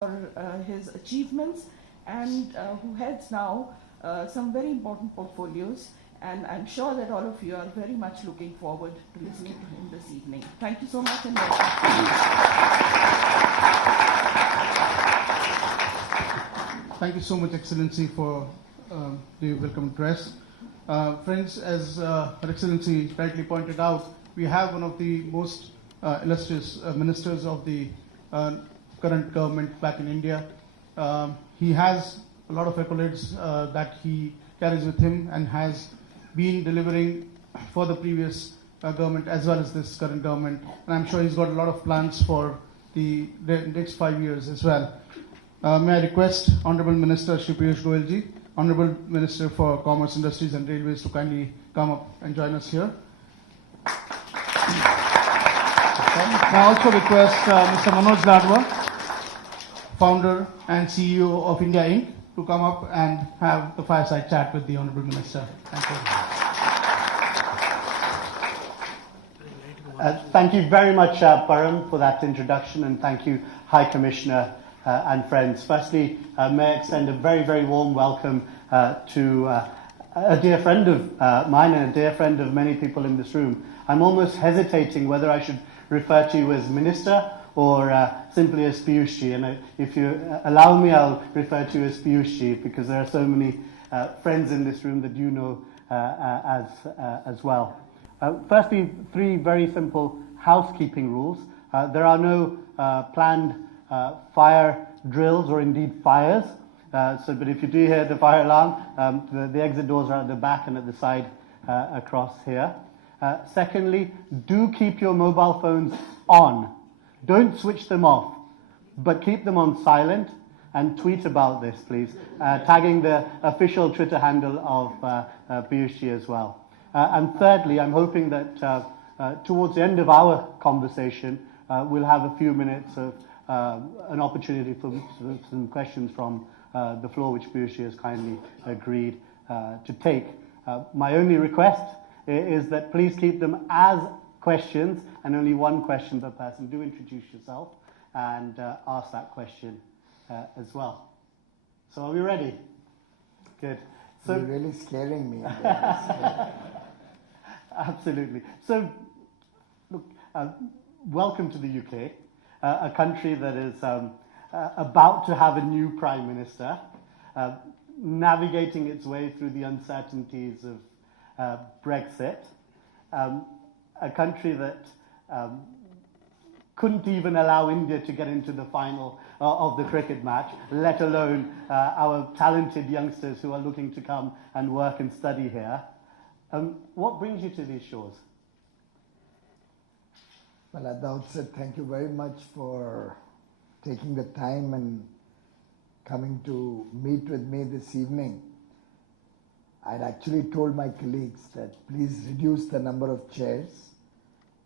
for his achievements and who heads now some very important portfolios. And I'm sure that all of you are very much looking forward to listening to him this evening. Thank you so much and welcome. Thank you so much, Excellency, for the welcome address. Friends, as Her Excellency rightly pointed out, we have one of the most illustrious ministers of the current government back in India. He has a lot of accolades that he carries with him and has been delivering for the previous government as well as this current government. And I'm sure he's got a lot of plans for the next 5 years as well. May I request Honorable Minister Shri Piyush Goyalji, Honorable Minister for Commerce, Industries and Railways to kindly come up and join us here. I also request Mr. Manoj Ladwa, Founder and CEO of India Inc., to come up and have the fireside chat with the Honorable Minister. Thank you. Thank you very much, Param, for that introduction, and thank you, High Commissioner and friends. Firstly, may I extend a very, very warm welcome to a dear friend of mine and a dear friend of many people in this room. I'm almost hesitating whether I should refer to you as Minister or simply as Piyushji. And if you allow me, I'll refer to you as Piyushji because there are so many friends in this room that you know as well. Firstly, 3 very simple housekeeping rules. There are no planned fire drills or indeed fires. But if you do hear the fire alarm, the exit doors are at the back and at the side across here. Secondly, do keep your mobile phones on. Don't switch them off, but keep them on silent and tweet about this, please, tagging the official Twitter handle of Piyushji as well. And thirdly, I'm hoping that towards the end of our conversation, we'll have a few minutes of an opportunity for some questions from the floor, which Piyushji has kindly agreed to take. My only request is that please keep them as questions and only one question per person. Do introduce yourself and ask that question as well. So are we ready? Good. So you're really scaring me. Absolutely. So, look, welcome to the UK, a country that is about to have a new Prime Minister, navigating its way through the uncertainties of Brexit, a country that couldn't even allow India to get into the final of the cricket match, let alone our talented youngsters who are looking to come and work and study here. What brings you to these shores? Well, at the outset, thank you very much for taking the time and coming to meet with me this evening. I'd actually told my colleagues that please reduce the number of chairs.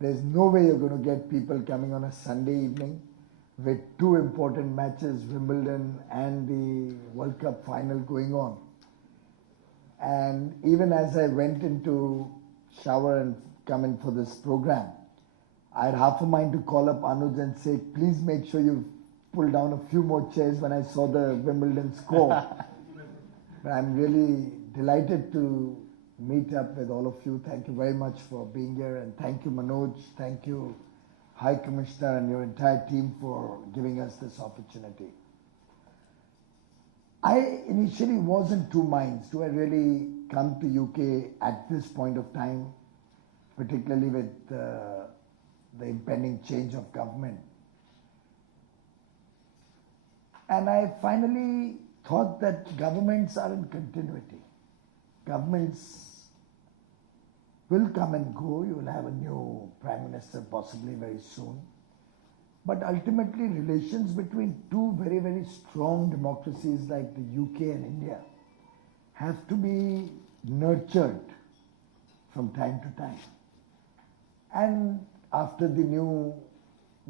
There's no way you're going to get people coming on a Sunday evening with 2 important matches, Wimbledon and the World Cup final going on. And even as I went into shower and come in for this program, I had half a mind to call up Anuj and say, please make sure you pull down a few more chairs when I saw the Wimbledon score. But I'm really delighted to meet up with all of you. Thank you very much for being here, and thank you, Manoj. Thank you, High Commissioner, and your entire team for giving us this opportunity. I initially was in 2 minds. Do I really come to UK at this point of time, particularly with the impending change of government? And I finally thought that governments are in continuity. Governments will come and go. You will have a new Prime Minister possibly very soon. But ultimately, relations between 2 very, very strong democracies like the UK and India have to be nurtured from time to time. And after the new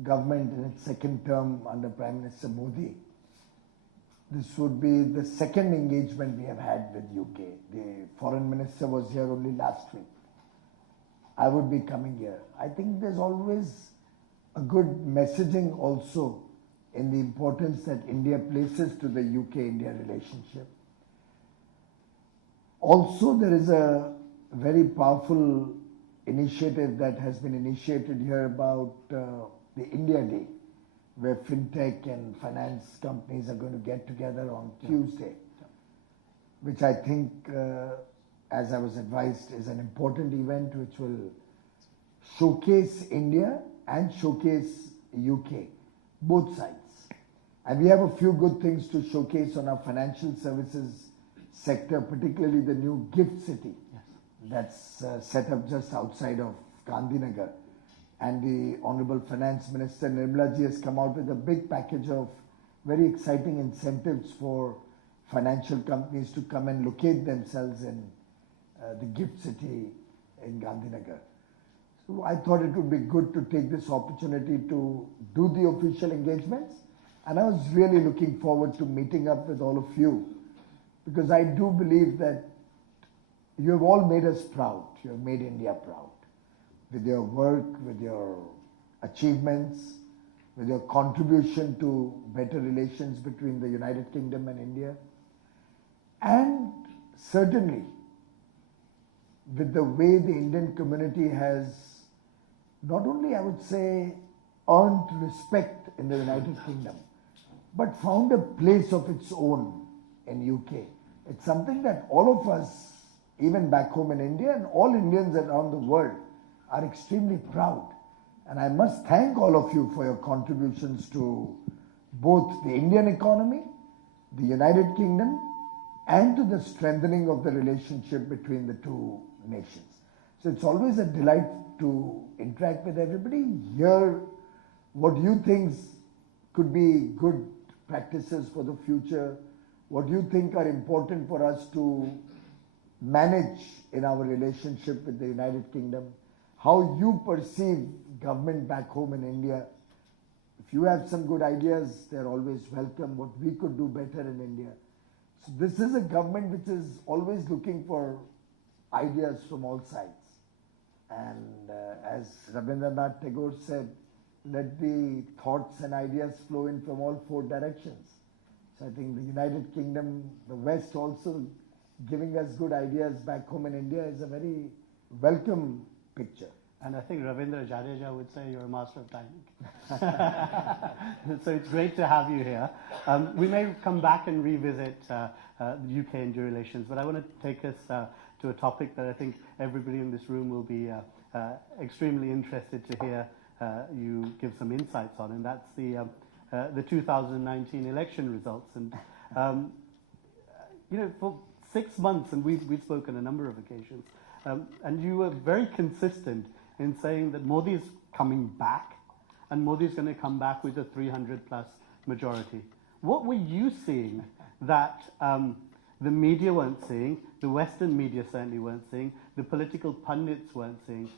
government in its 2nd term under Prime Minister Modi, this would be the 2nd engagement we have had with UK. The Foreign Minister was here only last week. I would be coming here. I think there's always a good messaging also in the importance that India places to the UK-India relationship. Also, there is a very powerful initiative that has been initiated here about the India Day, where fintech and finance companies are going to get together on Tuesday, which I think, as I was advised, is an important event which will showcase India and showcase UK, both sides. And we have a few good things to showcase on our financial services sector, particularly the new gift city that's set up just outside of Gandhinagar. And the Honorable Finance Minister Nirmala ji has come out with a big package of very exciting incentives for financial companies to come and locate themselves in the gift city in Gandhinagar. So I thought it would be good to take this opportunity to do the official engagements. And I was really looking forward to meeting up with all of you, because I do believe that you have all made us proud. You have made India proud with your work, with your achievements, with your contribution to better relations between the United Kingdom and India. And certainly with the way the Indian community has not only, I would say, earned respect in the United Kingdom, but found a place of its own in UK. It's something that all of us, even back home in India, and all Indians around the world are extremely proud. And I must thank all of you for your contributions to both the Indian economy, the United Kingdom, and to the strengthening of the relationship between the two nations. So it's always a delight to interact with everybody, hear what you think could be good practices for the future, what you think are important for us to manage in our relationship with the United Kingdom, how you perceive government back home in India. If you have some good ideas, they're always welcome, what we could do better in India. So this is a government which is always looking for ideas from all sides. And as Rabindranath Tagore said, let the thoughts and ideas flow in from all four directions. So I think the United Kingdom, the West also giving us good ideas back home in India is a very welcome picture. And I think Ravindra Jadeja would say you're a master of timing. So it's great to have you here. We may come back and revisit the UK-India relations, but I want to take us to a topic that I think everybody in this room will be extremely interested to hear you give some insights on, and that's the 2019 election results. And you know, for 6 months, and we've spoken a number of occasions, and you were very consistent in saying that Modi is coming back, and Modi is going to come back with a 300-plus majority. What were you seeing that the media weren't seeing, the Western media certainly weren't seeing, the political pundits weren't seeing?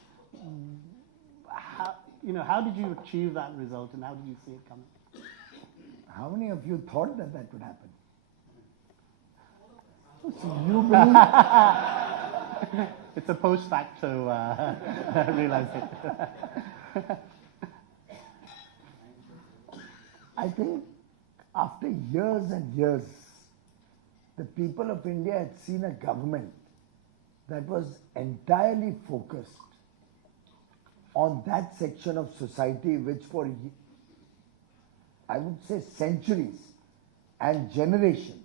How did you achieve that result, and how did you see it coming? How many of you thought that that would happen? So you believe? It's a post facto realization. I think after years and years, the people of India had seen a government that was entirely focused on that section of society which for, I would say, centuries and generations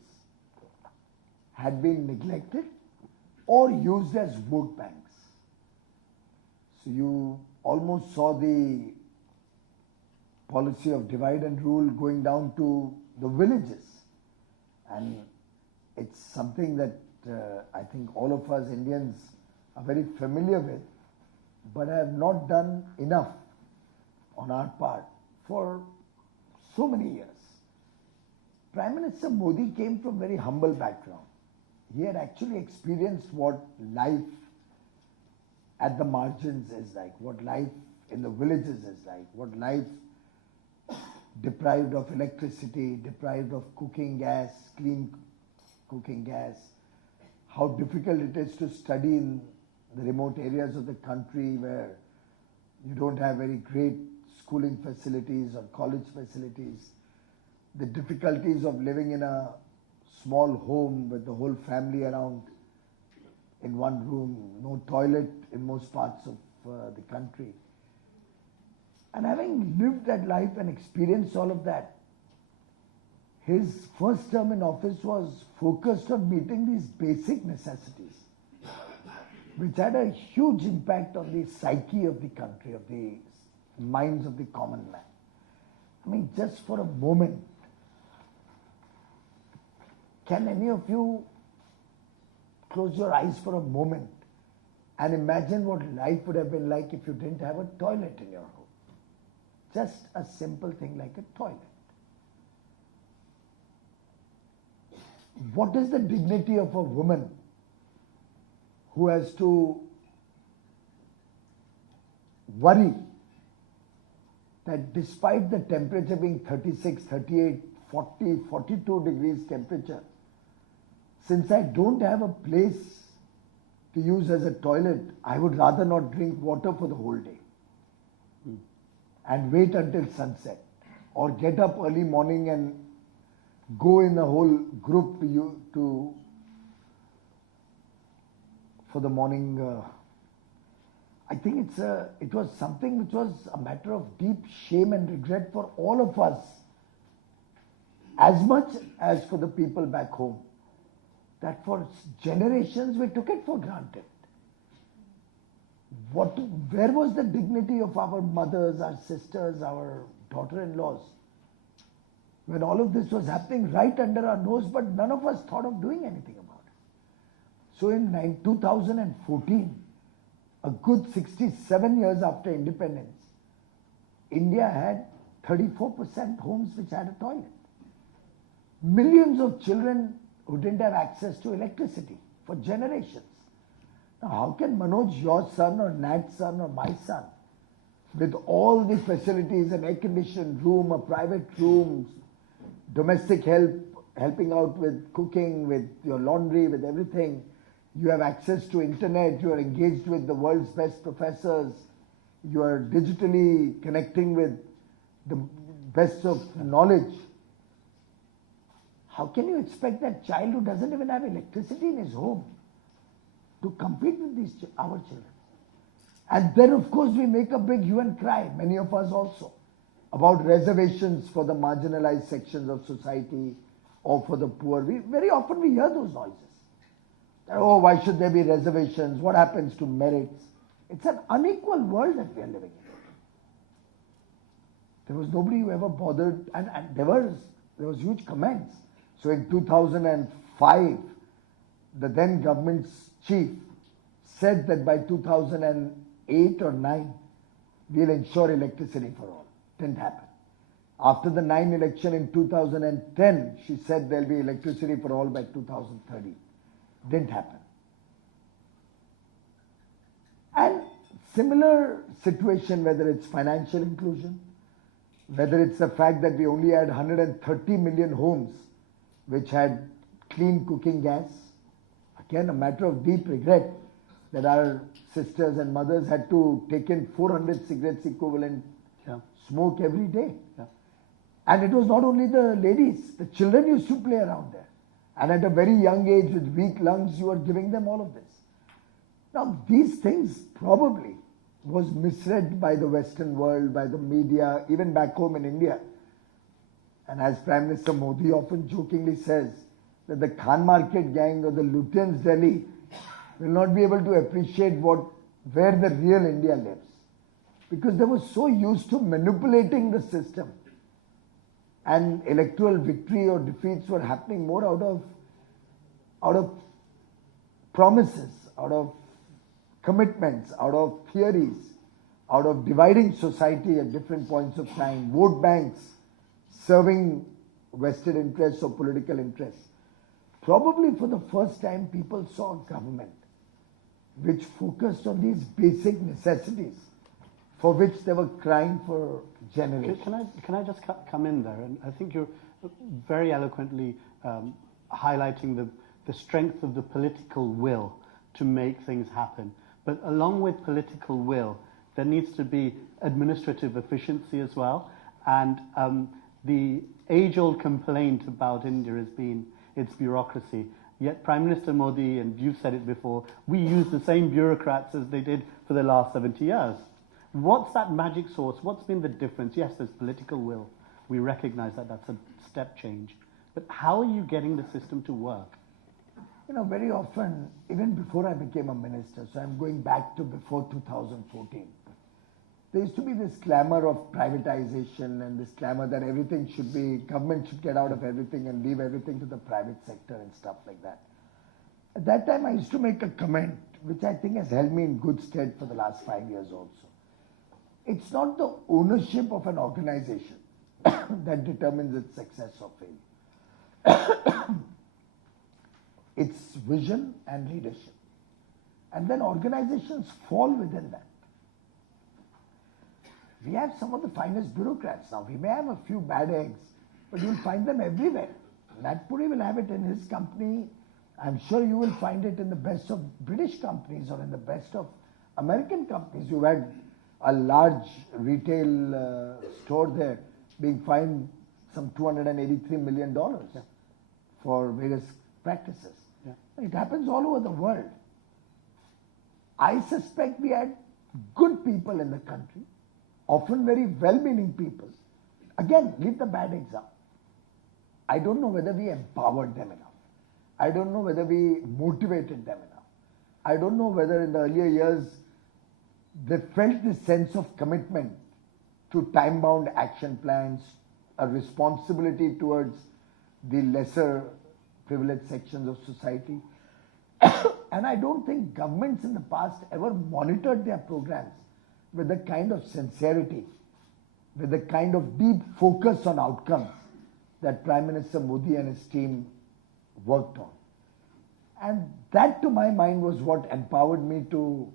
had been neglected or used as vote banks. So you almost saw the policy of divide and rule going down to the villages. And it's something that I think all of us Indians are very familiar with, but have not done enough on our part for so many years. Prime Minister Modi came from a very humble background. He had actually experienced what life at the margins is like, what life in the villages is like, what life deprived of electricity, deprived of cooking gas, clean cooking gas, how difficult it is to study in the remote areas of the country where you don't have very great schooling facilities or college facilities. the difficulties of living in a small home with the whole family around in one room, no toilet in most parts of the country. And having lived that life and experienced all of that, his first term in office was focused on meeting these basic necessities, which had a huge impact on the psyche of the country, of the minds of the common man. I mean, just for a moment, can any of you close your eyes for a moment and imagine what life would have been like if you didn't have a toilet in your home? Just a simple thing like a toilet. What is the dignity of a woman who has to worry that despite the temperature being 36, 38, 40, 42 degrees temperature, since I don't have a place to use as a toilet, I would rather not drink water for the whole day and wait until sunset, or get up early morning and go in a whole group for the morning. I think it was something which was a matter of deep shame and regret for all of us, as much as for the people back home, that for generations we took it for granted. Where was the dignity of our mothers, our sisters, our daughter-in-laws, when all of this was happening right under our nose, but none of us thought of doing anything about it? So in 2014, a good 67 years after independence, India had 34% homes which had a toilet. Millions of children who didn't have access to electricity for generations. Now, how can Manoj, your son, or Nat's son, or my son, with all the facilities, an air-conditioned room, a private room, domestic help, helping out with cooking, with your laundry, with everything, you have access to internet, you are engaged with the world's best professors, you are digitally connecting with the best of knowledge. How can you expect that child who doesn't even have electricity in his home to compete with our children? And then, of course, we make a big hue and cry, many of us also, about reservations for the marginalized sections of society or for the poor. Very often we hear those noises. Oh, why should there be reservations? What happens to merits? It's an unequal world that we are living in. There was nobody who ever bothered, and there was huge comments. So in 2005, the then government's chief said that by 2008 or 9, we'll ensure electricity for all. Didn't happen. After the 9 election in 2010, she said there'll be electricity for all by 2030. Didn't happen. And similar situation, whether it's financial inclusion, whether it's the fact that we only had 130 million homes which had clean cooking gas. Again, a matter of deep regret that our sisters and mothers had to take in 400 cigarettes equivalent smoke every day. Yeah. And it was not only the ladies, the children used to play around there. And at a very young age with weak lungs, you were giving them all of this. Now, these things probably was misread by the Western world, by the media, even back home in India. And as Prime Minister Modi often jokingly says, that the Khan Market gang or the Lutyens Delhi will not be able to appreciate where the real India lives. Because they were so used to manipulating the system. And electoral victory or defeats were happening more out of promises, out of commitments, out of theories, out of dividing society at different points of time, vote banks serving vested interests or political interests. Probably for the first time, people saw a government which focused on these basic necessities for which they were crying for generations. Can I just come in there? And I think you're very eloquently highlighting the strength of the political will to make things happen. But along with political will, there needs to be administrative efficiency as well. And The age-old complaint about India has been its bureaucracy. Yet Prime Minister Modi, and you've said it before, we use the same bureaucrats as they did for the last 70 years. What's that magic sauce? What's been the difference? Yes, there's political will. We recognize that that's a step change. But how are you getting the system to work? You know, very often, even before I became a minister, so I'm going back to before 2014, there used to be this clamor of privatization and this clamor that everything should be, government should get out of everything and leave everything to the private sector and stuff like that. At that time, I used to make a comment, which I think has held me in good stead for the last 5 years also. It's not the ownership of an organization that determines its success or failure. It's vision and leadership. And then organizations fall within that. We have some of the finest bureaucrats now. We may have a few bad eggs, but you'll find them everywhere. Natpuri will have it in his company. I'm sure you will find it in the best of British companies or in the best of American companies. You had a large retail store there being fined some $283 million for various practices. Yeah. It happens all over the world. I suspect we had good people in the country, often very well-meaning people. Again, leave the bad eggs out. I don't know whether we empowered them enough. I don't know whether we motivated them enough. I don't know whether in the earlier years they felt this sense of commitment to time-bound action plans, a responsibility towards the lesser privileged sections of society. And I don't think governments in the past ever monitored their programs with the kind of sincerity, with the kind of deep focus on outcomes that Prime Minister Modi and his team worked on. And that, to my mind, was what empowered me to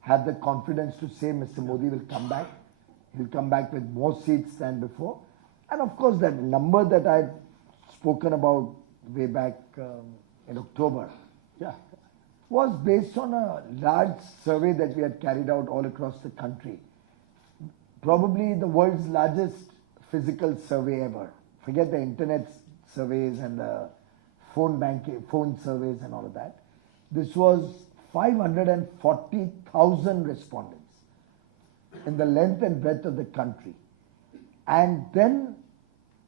have the confidence to say Mr. Modi will come back. He'll come back with more seats than before. And of course, that number that I'd spoken about way back in October was based on a large survey that we had carried out all across the country. Probably the world's largest physical survey ever. Forget the internet surveys and the phone surveys and all of that. This was 540,000 respondents in the length and breadth of the country. And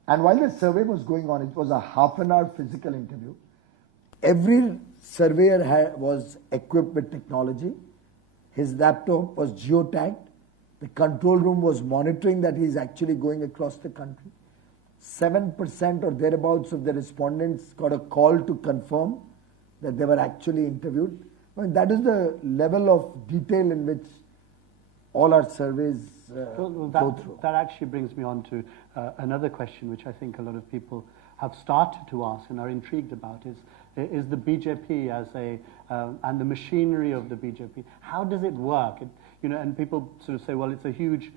while the survey was going on, it was a half-an-hour physical interview. Every surveyor was equipped with technology. His laptop was geotagged. The control room was monitoring that he's actually going across the country. 7% or thereabouts of the respondents got a call to confirm that they were actually interviewed. I mean, that is the level of detail in which all our surveys go through. That actually brings me on to another question, which I think a lot of people have started to ask and are intrigued about, is the BJP as and the machinery of the BJP. How does it work? And people sort of say, well, it's a huge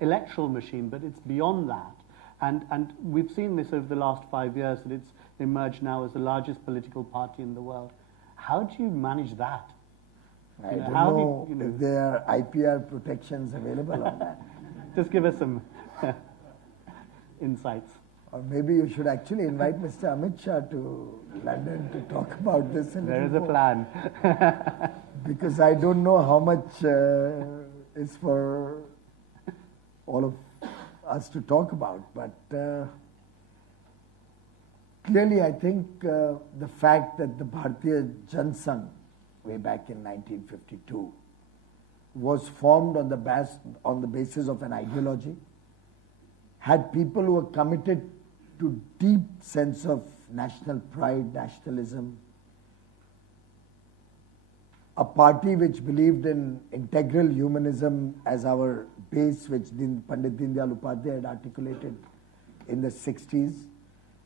electoral machine, but it's beyond that. And we've seen this over the last 5 years, that it's emerged now as the largest political party in the world. How do you manage that? I don't know if there are IPR protections available on that. Just give us some insights. Or maybe you should actually invite Mr. Amit Shah to London to talk about this. There is a plan. Because I don't know how much is for all of us to talk about. But clearly I think the fact that the Bharatiya Jansangh, way back in 1952, was formed on the basis of an ideology, had people who were committed to deep sense of national pride, nationalism, a party which believed in integral humanism as our base, which Pandit Deendayal Upadhyay had articulated in the 60s.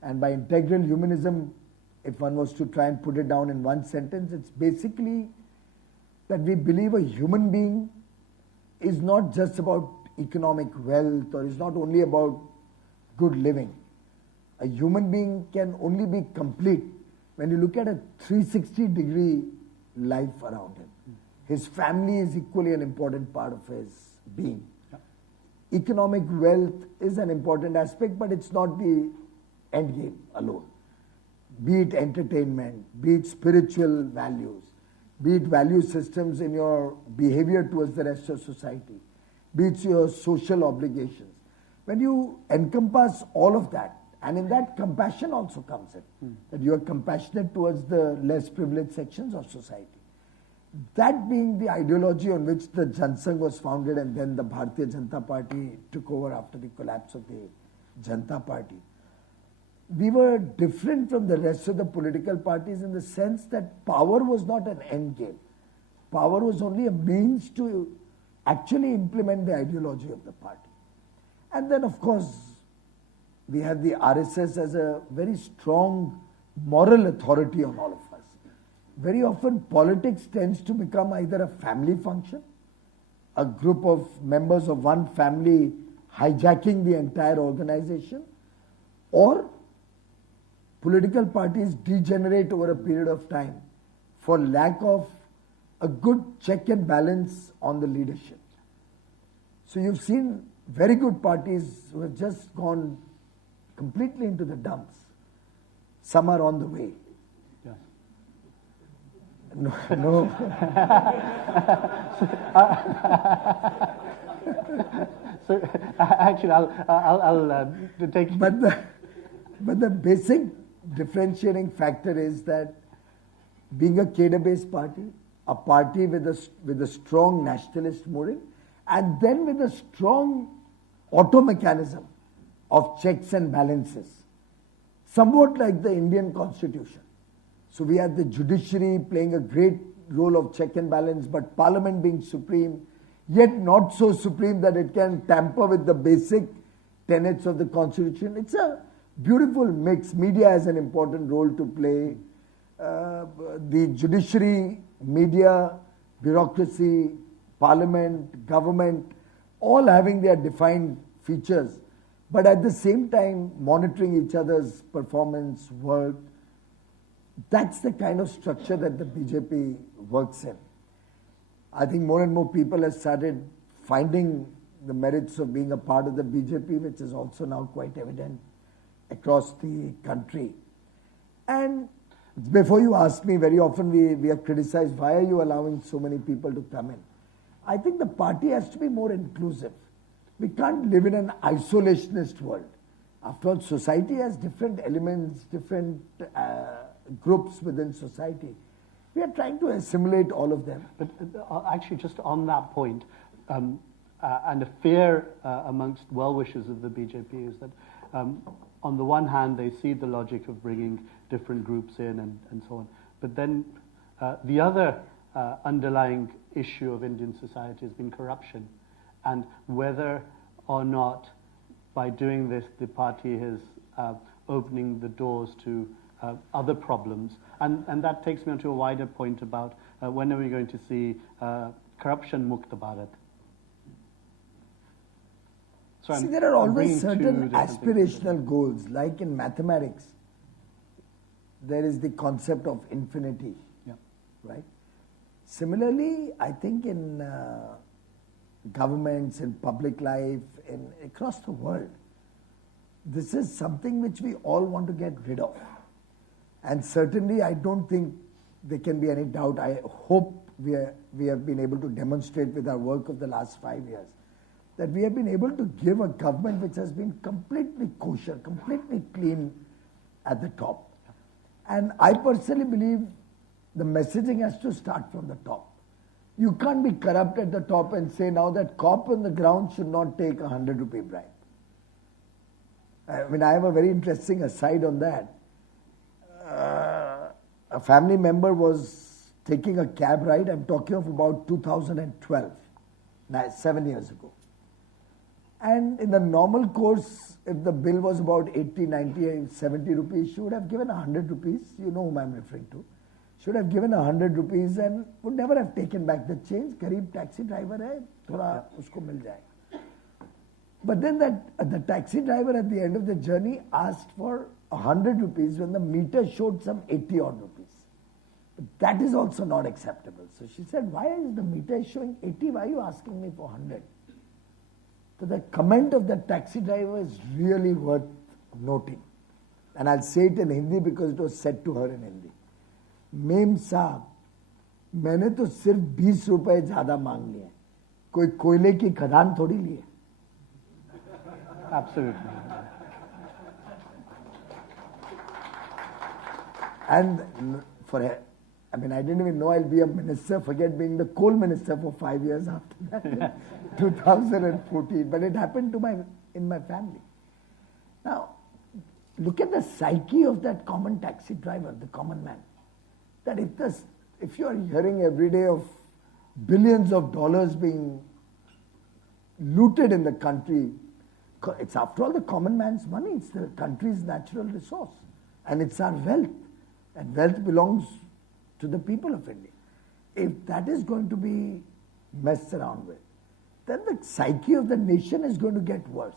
And by integral humanism, if one was to try and put it down in one sentence, it's basically that we believe a human being is not just about economic wealth or is not only about good living. A human being can only be complete when you look at a 360-degree life around him. His family is equally an important part of his being. economic wealth is an important aspect, but it's not the end game alone. Be it entertainment, be it spiritual values, be it value systems in your behavior towards the rest of society, be it your social obligations. When you encompass all of that, and in that compassion also comes in, that you are compassionate towards the less privileged sections of society. That being the ideology on which the Jansangh was founded, and then the Bharatiya Janata Party took over after the collapse of the Janata Party. We were different from the rest of the political parties in the sense that power was not an end game. Power was only a means to actually implement the ideology of the party. And then, of course, we had the RSS as a very strong moral authority on all of us. Very often, politics tends to become either a family function, a group of members of one family hijacking the entire organization, or political parties degenerate over a period of time for lack of a good check and balance on the leadership. So you've seen very good parties who have just gone completely into the dumps. Some are on the way. Yes. No. So actually, I'll take. But the basic differentiating factor is that being a cadre-based party, a party with a strong nationalist mooring, and then with a strong auto mechanism of checks and balances, somewhat like the Indian Constitution. So we had the judiciary playing a great role of check and balance, but Parliament being supreme, yet not so supreme that it can tamper with the basic tenets of the Constitution. It's a beautiful mix. Media has an important role to play. The judiciary, media, bureaucracy, Parliament, government, all having their defined features, but at the same time monitoring each other's performance, work. That's the kind of structure that the BJP works in. I think more and more people have started finding the merits of being a part of the BJP, which is also now quite evident across the country. And before you ask me, very often we are criticized, why are you allowing so many people to come in? I think the party has to be more inclusive. We can't live in an isolationist world. After all, society has different elements, different groups within society. We are trying to assimilate all of them. But actually, just on that point, and a fear amongst well-wishers of the BJP is that on the one hand, they see the logic of bringing different groups in and so on. But then the other underlying issue of Indian society has been corruption, and whether or not by doing this the party is opening the doors to other problems. And that takes me on to a wider point about when are we going to see corruption Mukta Bharat? So see, there are always certain aspirational goals, like in mathematics, there is the concept of infinity, right? Similarly, I think in governments, in public life, across the world, this is something which we all want to get rid of. And certainly, I don't think there can be any doubt. I hope we have been able to demonstrate with our work of the last 5 years that we have been able to give a government which has been completely kosher, completely clean at the top. And I personally believe the messaging has to start from the top. You can't be corrupt at the top and say now that cop on the ground should not take a 100 rupee bribe. I mean, I have a very interesting aside on that. A family member was taking a cab ride. I'm talking of about 2012, 7 years ago. And in the normal course, if the bill was about 80, 90, 70 rupees, she would have given 100 rupees. You know whom I'm referring to. Should have given 100 rupees and would never have taken back the change. Garib taxi driver hai, thoda usko mil jayega. But then the taxi driver at the end of the journey asked for 100 rupees when the meter showed some 80 odd rupees. But that is also not acceptable. So she said, why is the meter showing 80? Why are you asking me for 100? So the comment of the taxi driver is really worth noting. And I'll say it in Hindi because it was said to her in Hindi. Ma'am साहब, मैंने तो सिर्फ 20 रुपए ज्यादा मांग लिए, कोई कोयले की खदान थोड़ी ली है. Absolutely. And I didn't even know I'll be a minister, forget being the coal minister for 5 years after that, 2014. But it happened in my family. Now, look at the psyche of that common taxi driver, the common man. That if you are hearing every day of billions of dollars being looted in the country, it's after all the common man's money, it's the country's natural resource, and it's our wealth, and wealth belongs to the people of India. If that is going to be messed around with, then the psyche of the nation is going to get worse.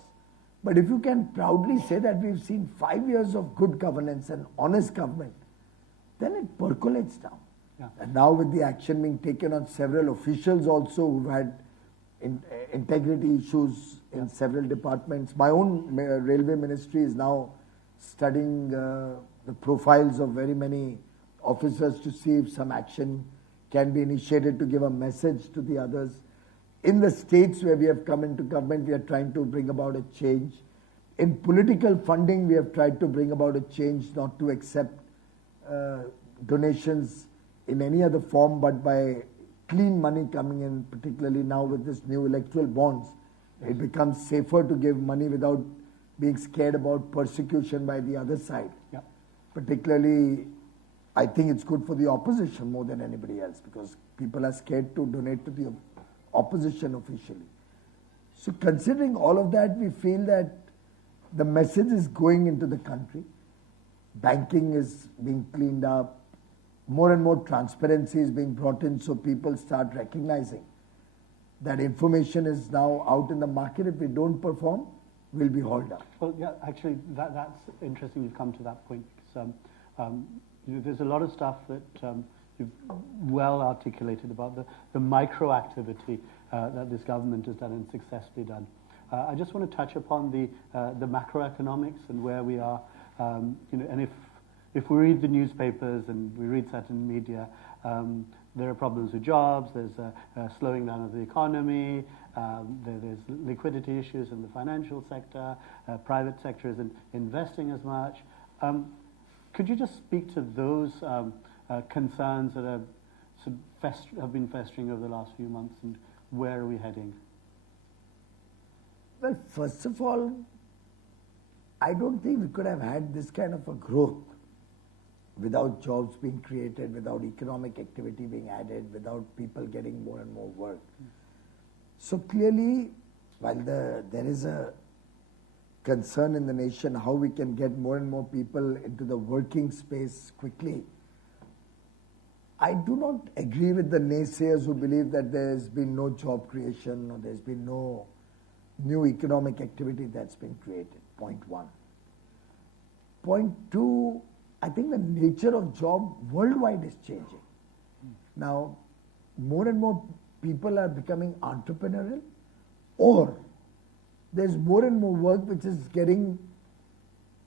But if you can proudly say that we've seen 5 years of good governance and honest government, then it percolates down. Yeah. And now with the action being taken on several officials also who've had integrity issues in several departments. My own railway ministry is now studying the profiles of very many officers to see if some action can be initiated to give a message to the others. In the states where we have come into government, we are trying to bring about a change. In political funding, we have tried to bring about a change, not to accept donations in any other form, but by clean money coming in, particularly now with this new electoral bonds. It becomes safer to give money without being scared about persecution by the other side. Yeah. Particularly, I think it's good for the opposition more than anybody else, because people are scared to donate to the opposition officially. So considering all of that, we feel that the message is going into the country. Banking is being cleaned up. More and more transparency is being brought in, so people start recognizing that information is now out in the market. If we don't perform, we'll be hauled up. Well, yeah, actually, that's interesting you've come to that point, because there's a lot of stuff that you've well articulated about the micro activity that this government has done and successfully done. I just want to touch upon the macroeconomics and where we are, and if we read the newspapers and we read certain media, there are problems with jobs, there's a slowing down of the economy, there's liquidity issues in the financial sector, private sector isn't investing as much. Could you just speak to those concerns that have been festering over the last few months, and where are we heading? Well, first of all, I don't think we could have had this kind of a growth without jobs being created, without economic activity being added, without people getting more and more work. So clearly, while there is a concern in the nation how we can get more and more people into the working space quickly, I do not agree with the naysayers who believe that there's been no job creation or there's been no new economic activity that's been created, point one. Point two, I think the nature of job worldwide is changing. Now, more and more people are becoming entrepreneurial, or there's more and more work which is getting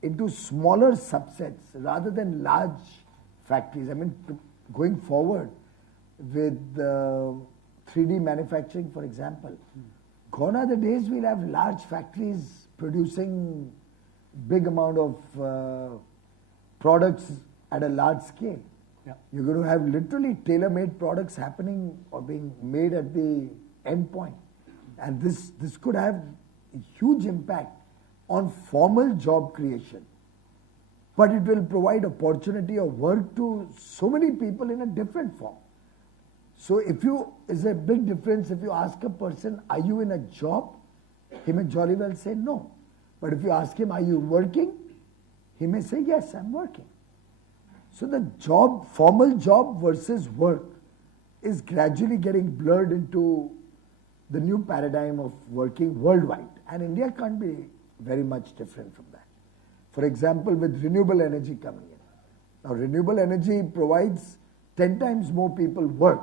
into smaller subsets rather than large factories. I mean, going forward with 3D manufacturing, for example, gone are the days we'll have large factories producing big amount of products at a large scale. Yeah. You're going to have literally tailor-made products happening or being made at the end point. And this could have a huge impact on formal job creation. But it will provide opportunity of work to so many people in a different form. So is a big difference if you ask a person, are you in a job? He may jolly well say no. But if you ask him, are you working? He may say, yes, I'm working. So the job, formal job versus work, is gradually getting blurred into the new paradigm of working worldwide. And India can't be very much different from that. For example, with renewable energy coming in. Now, renewable energy provides 10 times more people work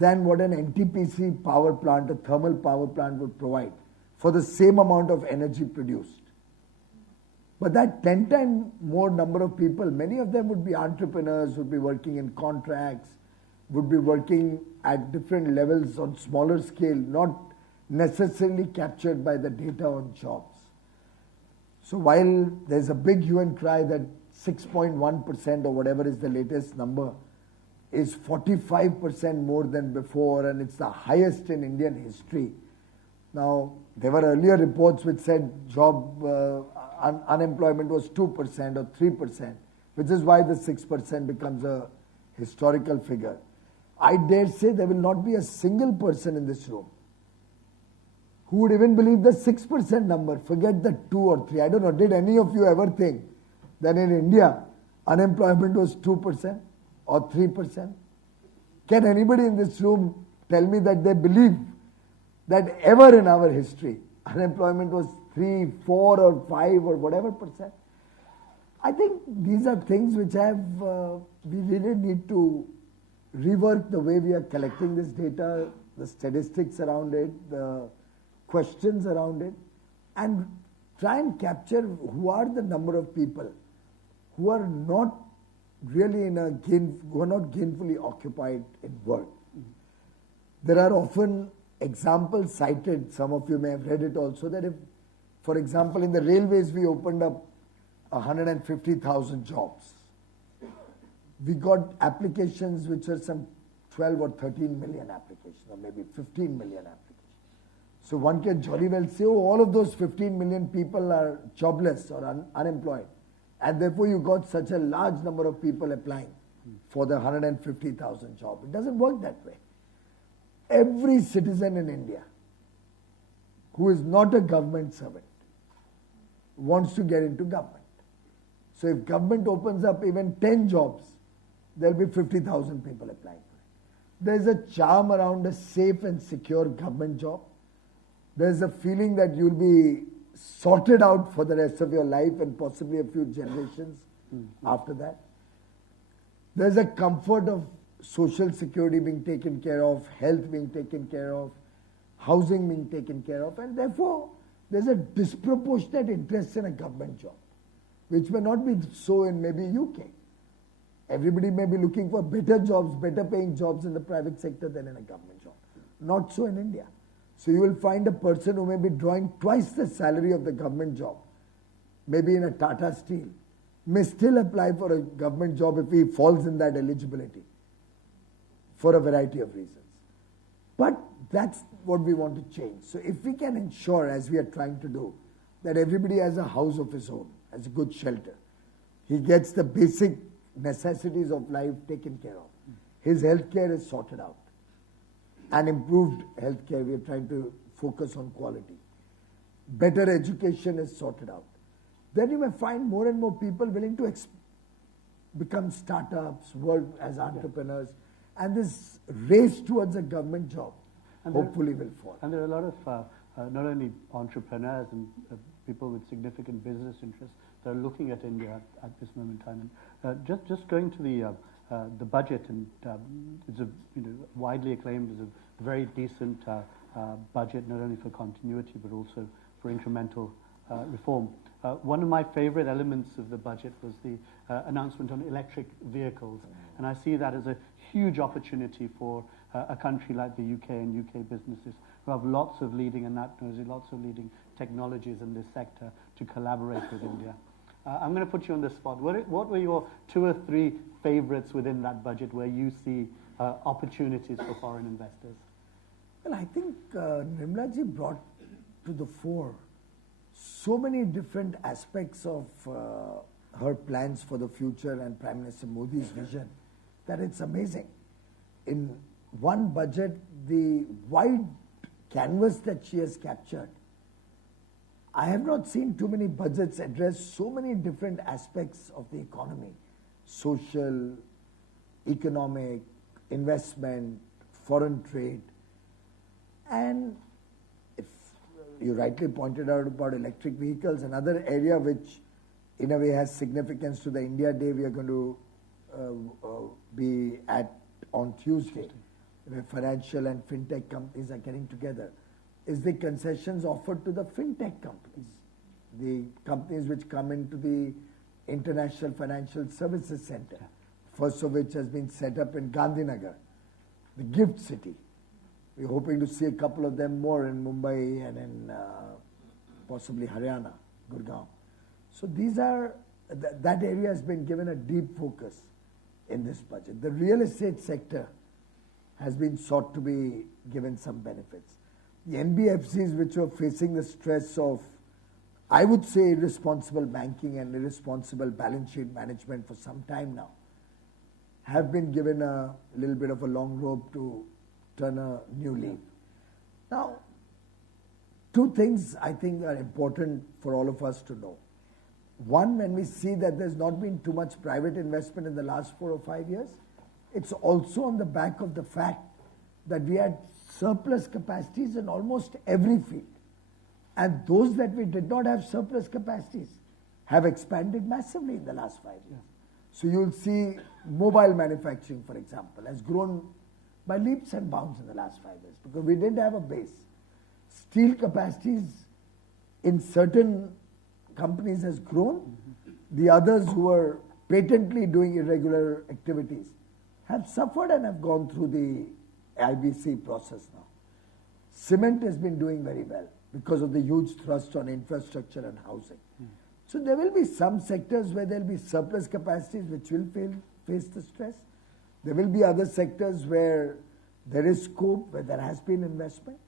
than what an NTPC power plant, a thermal power plant would provide for the same amount of energy produced. But that 10 times more number of people, many of them would be entrepreneurs, would be working in contracts, would be working at different levels on smaller scale, not necessarily captured by the data on jobs. So while there's a big hue and cry that 6.1% or whatever is the latest number is 45% more than before, and it's the highest in Indian history. Now, there were earlier reports which said unemployment was 2% or 3%, which is why the 6% becomes a historical figure. I dare say there will not be a single person in this room who would even believe the 6% number. Forget the 2 or 3. I don't know, did any of you ever think that in India unemployment was 2% or 3%? Can anybody in this room tell me that they believe that ever in our history unemployment was 3, 4 or 5 or whatever percent? I think these are things which we really need to rework the way we are collecting this data, the statistics around it, the questions around it, and try and capture who are the number of people who are not really who are not gainfully occupied in work. There are often examples cited, some of you may have read it also, that if, for example, in the railways we opened up 150,000 jobs. We got applications which are some 12 or 13 million applications, or maybe 15 million applications. So one can jolly well say, oh, all of those 15 million people are jobless or unemployed. And therefore you got such a large number of people applying for the 150,000 jobs. It doesn't work that way. Every citizen in India who is not a government servant wants to get into government. So if government opens up even 10 jobs, there will be 50,000 people applying for it. There is a charm around a safe and secure government job. There is a feeling that you will be sorted out for the rest of your life and possibly a few generations after that. There is a comfort of social security being taken care of, health being taken care of, housing being taken care of, and therefore there is a disproportionate interest in a government job, which may not be so in maybe UK. Everybody may be looking for better jobs, better paying jobs in the private sector than in a government job. Not so in India. So you will find a person who may be drawing twice the salary of the government job, maybe in a Tata Steel, may still apply for a government job if he falls in that eligibility for a variety of reasons. But that's what we want to change. So if we can ensure, as we are trying to do, that everybody has a house of his own, has a good shelter, he gets the basic necessities of life taken care of, his health care is sorted out, and improved health care, we are trying to focus on quality. Better education is sorted out. Then you may find more and more people willing to become startups, work as entrepreneurs, and this race towards a government job hopefully will fall. And there are a lot of not only entrepreneurs and people with significant business interests that are looking at India at this moment in time. And just going to the budget, and it's widely acclaimed as a very decent budget, not only for continuity but also for incremental reform. One of my favorite elements of the budget was the announcement on electric vehicles, and I see that as a huge opportunity for a country like the UK and UK businesses who have lots of leading technologies in this sector to collaborate with India. I'm going to put you on the spot. What were your 2 or 3 favorites within that budget where you see opportunities for foreign investors? Well, I think Nirmala ji brought to the fore so many different aspects of her plans for the future and Prime Minister Modi's vision that it's amazing. In one budget, the wide canvas that she has captured, I have not seen too many budgets address so many different aspects of the economy: social, economic, investment, foreign trade. And if you rightly pointed out about electric vehicles, another area which in a way has significance to the India Day we are going to be at on Tuesday, where financial and fintech companies are getting together. is the concessions offered to the fintech companies, the companies which come into the International Financial Services Center, first of which has been set up in Gandhinagar, the gift city. We're hoping to see a couple of them more in Mumbai and in possibly Haryana, Gurgaon. So these are, that area has been given a deep focus in this budget. The real estate sector has been sought to be given some benefits. The NBFCs which were facing the stress of, I would say, irresponsible banking and irresponsible balance sheet management for some time now, have been given a little bit of a long rope to turn a new leaf. Now, two things I think are important for all of us to know. One, when we see that there's not been too much private investment in the last 4 or 5 years, it's also on the back of the fact that we had surplus capacities in almost every field. And those that we did not have surplus capacities have expanded massively in the last 5 years. So you'll see mobile manufacturing, for example, has grown by leaps and bounds in the last 5 years because we didn't have a base. Steel capacities in certain companies has grown. The others who are patently doing irregular activities have suffered and have gone through the IBC process now. Cement has been doing very well because of the huge thrust on infrastructure and housing. So there will be some sectors where there will be surplus capacities which will face the stress. There will be other sectors where there is scope, where there has been investment.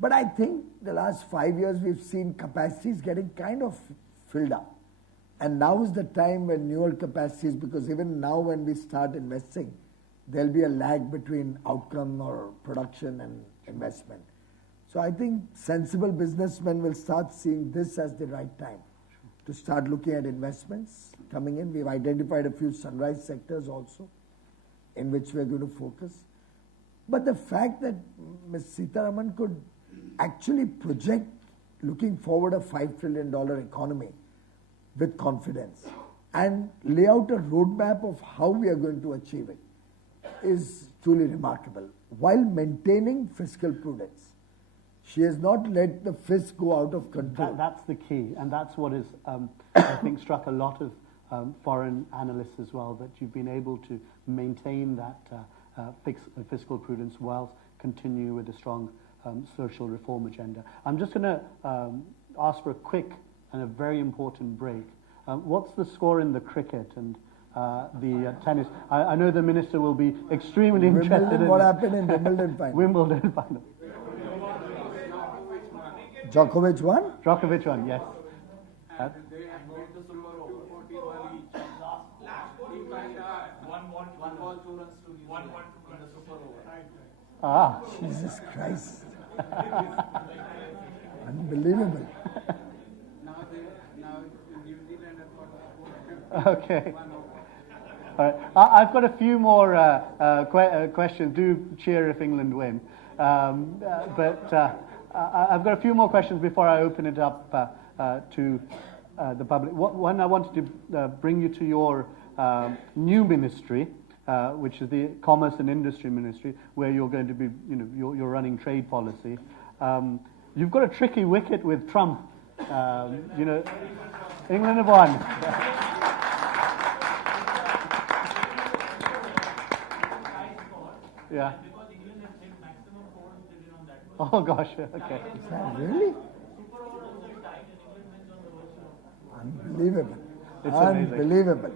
But I think the last 5 years we've seen capacities getting kind of filled up. And now is the time when newer capacities, because even now when we start investing, there'll be a lag between outcome or production and investment. So I think sensible businessmen will start seeing this as the right time to start looking at investments coming in. We've identified a few sunrise sectors also in which we're going to focus. But the fact that Ms. Sitharaman could actually project looking forward a $5 trillion economy with confidence and lay out a roadmap of how we are going to achieve it is truly remarkable while maintaining fiscal prudence. She has not let the fisc go out of control. That's the key, and that's what is, I think, struck a lot of foreign analysts as well, that you've been able to maintain that fiscal prudence whilst continue with a strong social reform agenda. I'm just going to ask for a quick and a very important break. What's the score in the cricket and the tennis? I know the minister will be extremely interested in what happened in Wimbledon final. Wimbledon final. Djokovic won? Djokovic won, yes. Ah. Jesus Christ. Unbelievable. Okay. All right. I've got a few more questions. Do cheer if England win. But I've got a few more questions before I open it up to the public. One, I wanted to bring you to your new ministry, which is the Commerce and Industry Ministry, where you're going to be, you're running trade policy. You've got a tricky wicket with Trump. England have won. Yeah. Oh gosh, okay. Is that really? Unbelievable. It's amazing. Unbelievable.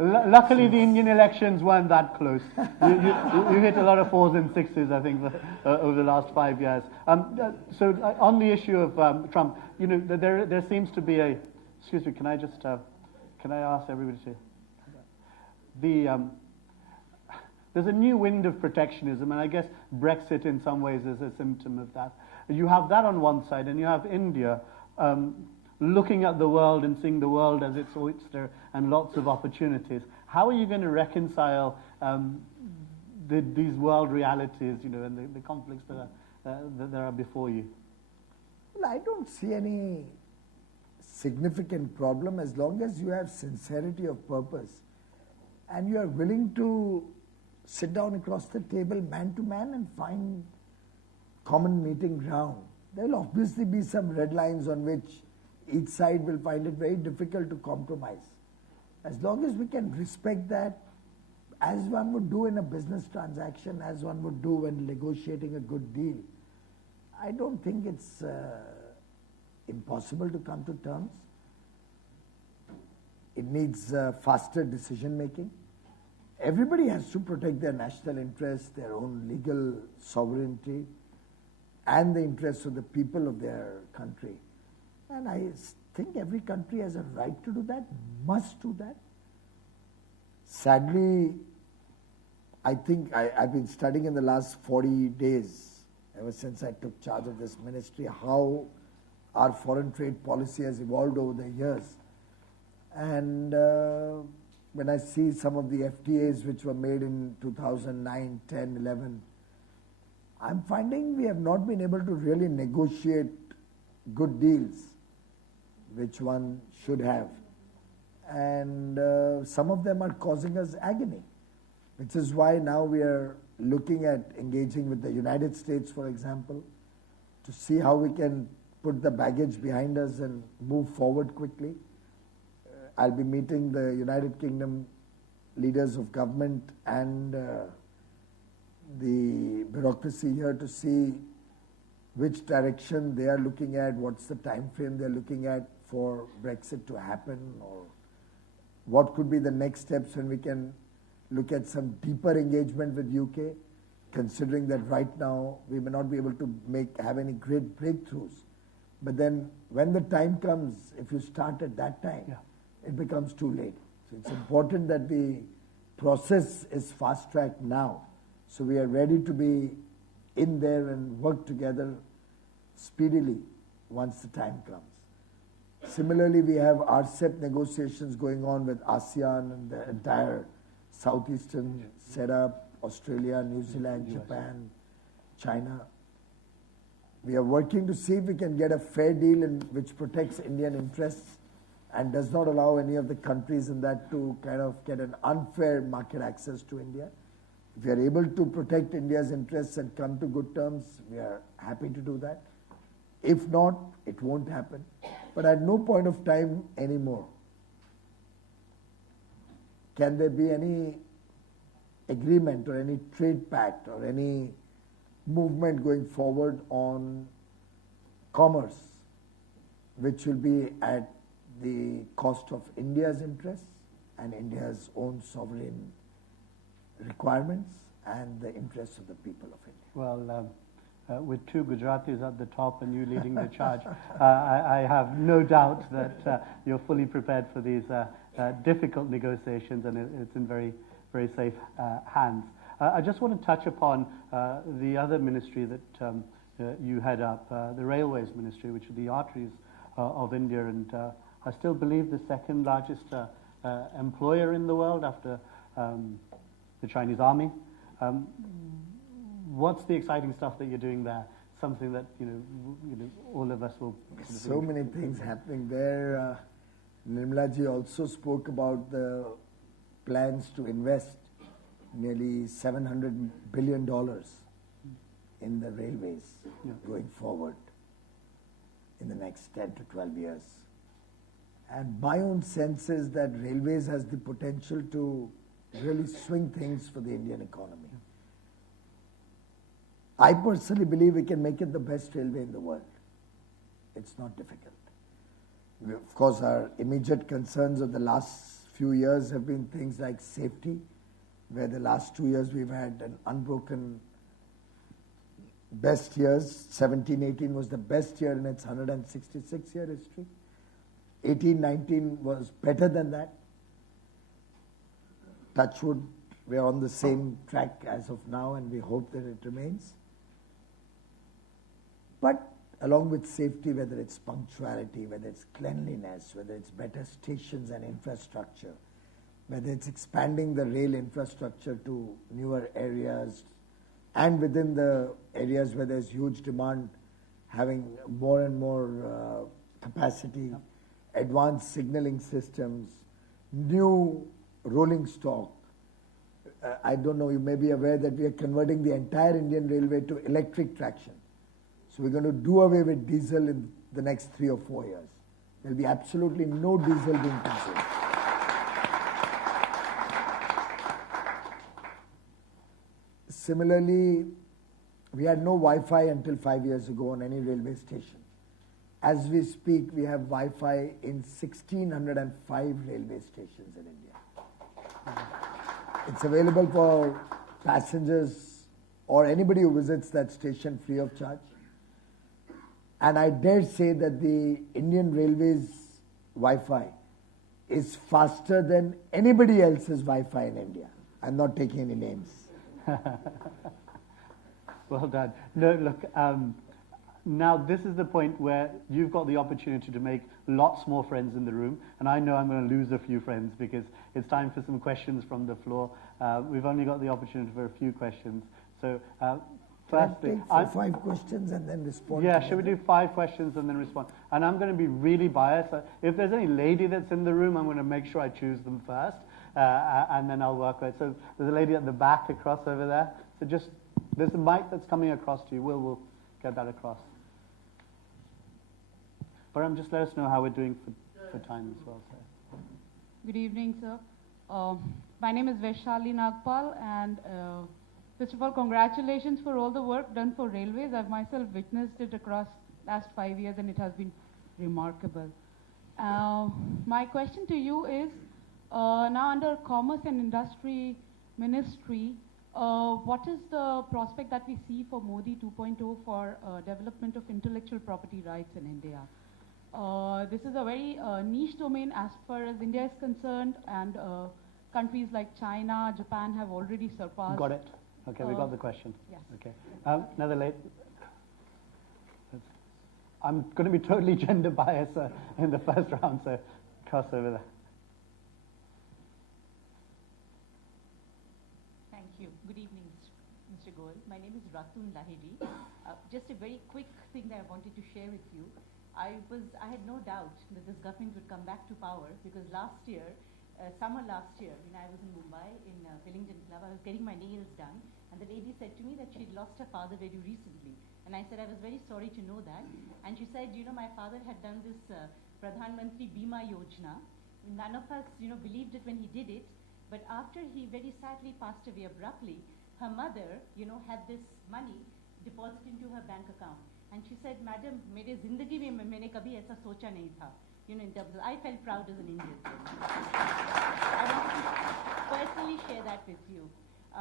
Luckily, the Indian elections weren't that close. You hit a lot of 4s and 6s, I think, over the last 5 years. So on the issue of Trump, there seems to be a. Excuse me, can I ask everybody to? There's a new wind of protectionism, and I guess Brexit in some ways is a symptom of that. You have that on one side, and you have India looking at the world and seeing the world as its oyster and lots of opportunities. How are you going to reconcile these world realities, and the conflicts that are before you? Well, I don't see any significant problem as long as you have sincerity of purpose and you are willing to sit down across the table man to man and find common meeting ground, there will obviously be some red lines on which each side will find it very difficult to compromise. As long as we can respect that, as one would do in a business transaction, as one would do when negotiating a good deal, I don't think it's impossible to come to terms. It needs faster decision making. Everybody has to protect their national interests, their own legal sovereignty, and the interests of the people of their country. And I think every country has a right to do that, must do that. Sadly, I think I've been studying in the last 40 days, ever since I took charge of this ministry, how our foreign trade policy has evolved over the years. And when I see some of the FTAs which were made in 2009, 10, 11, I'm finding we have not been able to really negotiate good deals, which one should have. And some of them are causing us agony, which is why now we are looking at engaging with the United States, for example, to see how we can put the baggage behind us and move forward quickly. I'll be meeting the United Kingdom leaders of government and the bureaucracy here to see which direction they are looking at, what's the time frame they're looking at for Brexit to happen, or what could be the next steps when we can look at some deeper engagement with UK, considering that right now we may not be able to have any great breakthroughs. But then when the time comes, if you start at that time, it becomes too late. So it's important that the process is fast-tracked now, so we are ready to be in there and work together speedily once the time comes. Similarly, we have RCEP negotiations going on with ASEAN and the entire Southeastern setup, Australia, New Zealand, Japan, China. We are working to see if we can get a fair deal which protects Indian interests and does not allow any of the countries in that to kind of get an unfair market access to India. If we are able to protect India's interests and come to good terms, we are happy to do that. If not, it won't happen. But at no point of time anymore can there be any agreement or any trade pact or any movement going forward on commerce which will be at the cost of India's interests and India's own sovereign requirements and the interests of the people of India. Well, with two Gujaratis at the top and you leading the charge, I have no doubt that you're fully prepared for these difficult negotiations, and it's in very, very safe hands. I just want to touch upon the other ministry that you head up, the Railways Ministry, which are the arteries of India, and I still believe the second largest employer in the world after the Chinese Army. What's the exciting stuff that you're doing there? Something that you know all of us will. So many things happening there. Nirmala ji also spoke about the plans to invest nearly $700 billion in the railways going forward in the next 10 to 12 years. And my own sense is that railways has the potential to really swing things for the Indian economy. I personally believe we can make it the best railway in the world. It's not difficult. Of course, our immediate concerns of the last few years have been things like safety, where the last 2 years we've had an unbroken best years. 17-18 was the best year in its 166-year history. 18-19 was better than that. Touch wood, we're on the same track as of now, and we hope that it remains. But along with safety, whether it's punctuality, whether it's cleanliness, whether it's better stations and infrastructure, whether it's expanding the rail infrastructure to newer areas, and within the areas where there's huge demand, having more and more capacity, advanced signaling systems, new rolling stock. I don't know, you may be aware that we are converting the entire Indian Railway to electric traction. So we're going to do away with diesel in the next 3 or 4 years. There'll be absolutely no diesel being consumed. Similarly, we had no Wi-Fi until 5 years ago on any railway station. As we speak, we have Wi-Fi in 1,605 railway stations in India. It's available for passengers or anybody who visits that station free of charge. And I dare say that the Indian Railways Wi-Fi is faster than anybody else's Wi-Fi in India. I'm not taking any names. Well done. No, look, now this is the point where you've got the opportunity to make lots more friends in the room, and I know I'm going to lose a few friends because it's time for some questions from the floor. We've only got the opportunity for a few questions. So, firstly, I'll take 5 questions and then respond. Yeah, should we do 5 questions and then respond? And I'm going to be really biased. If there's any lady that's in the room, I'm going to make sure I choose them first, and then I'll work with it. So there's a lady at the back across over there. So just, there's a mic that's coming across to you. We'll get that across. Param, just let us know how we're doing for time as well, sir. Good evening, sir. My name is Vaishali Nagpal, and first of all, congratulations for all the work done for railways. I've myself witnessed it across last 5 years, and it has been remarkable. My question to you is, now under Commerce and Industry Ministry, what is the prospect that we see for Modi 2.0 for development of intellectual property rights in India? This is a very niche domain as far as India is concerned, and countries like China, Japan have already surpassed. Got it. Okay, we got the question. Yes. Okay. Another lady. I'm going to be totally gender biased in the first round, so cross over there. Thank you. Good evening, Mr. Goel. My name is Ratun Lahiri. Just a very quick thing that I wanted to share with you. I had no doubt that this government would come back to power because last year, summer last year, when I was in Mumbai in Wellington Club, I was getting my nails done, and the lady said to me that she'd lost her father very recently. And I said, I was very sorry to know that. And she said, my father had done this Pradhan Mantri Bima Yojana. None of us, believed it when he did it. But after he very sadly passed away abruptly, her mother, had this money deposited into her bank account. And she said, Madam, मेरे जिंदगी में मैंने कभी ऐसा सोचा नहीं था. In terms of, I felt proud as an Indian. I want to personally share that with you.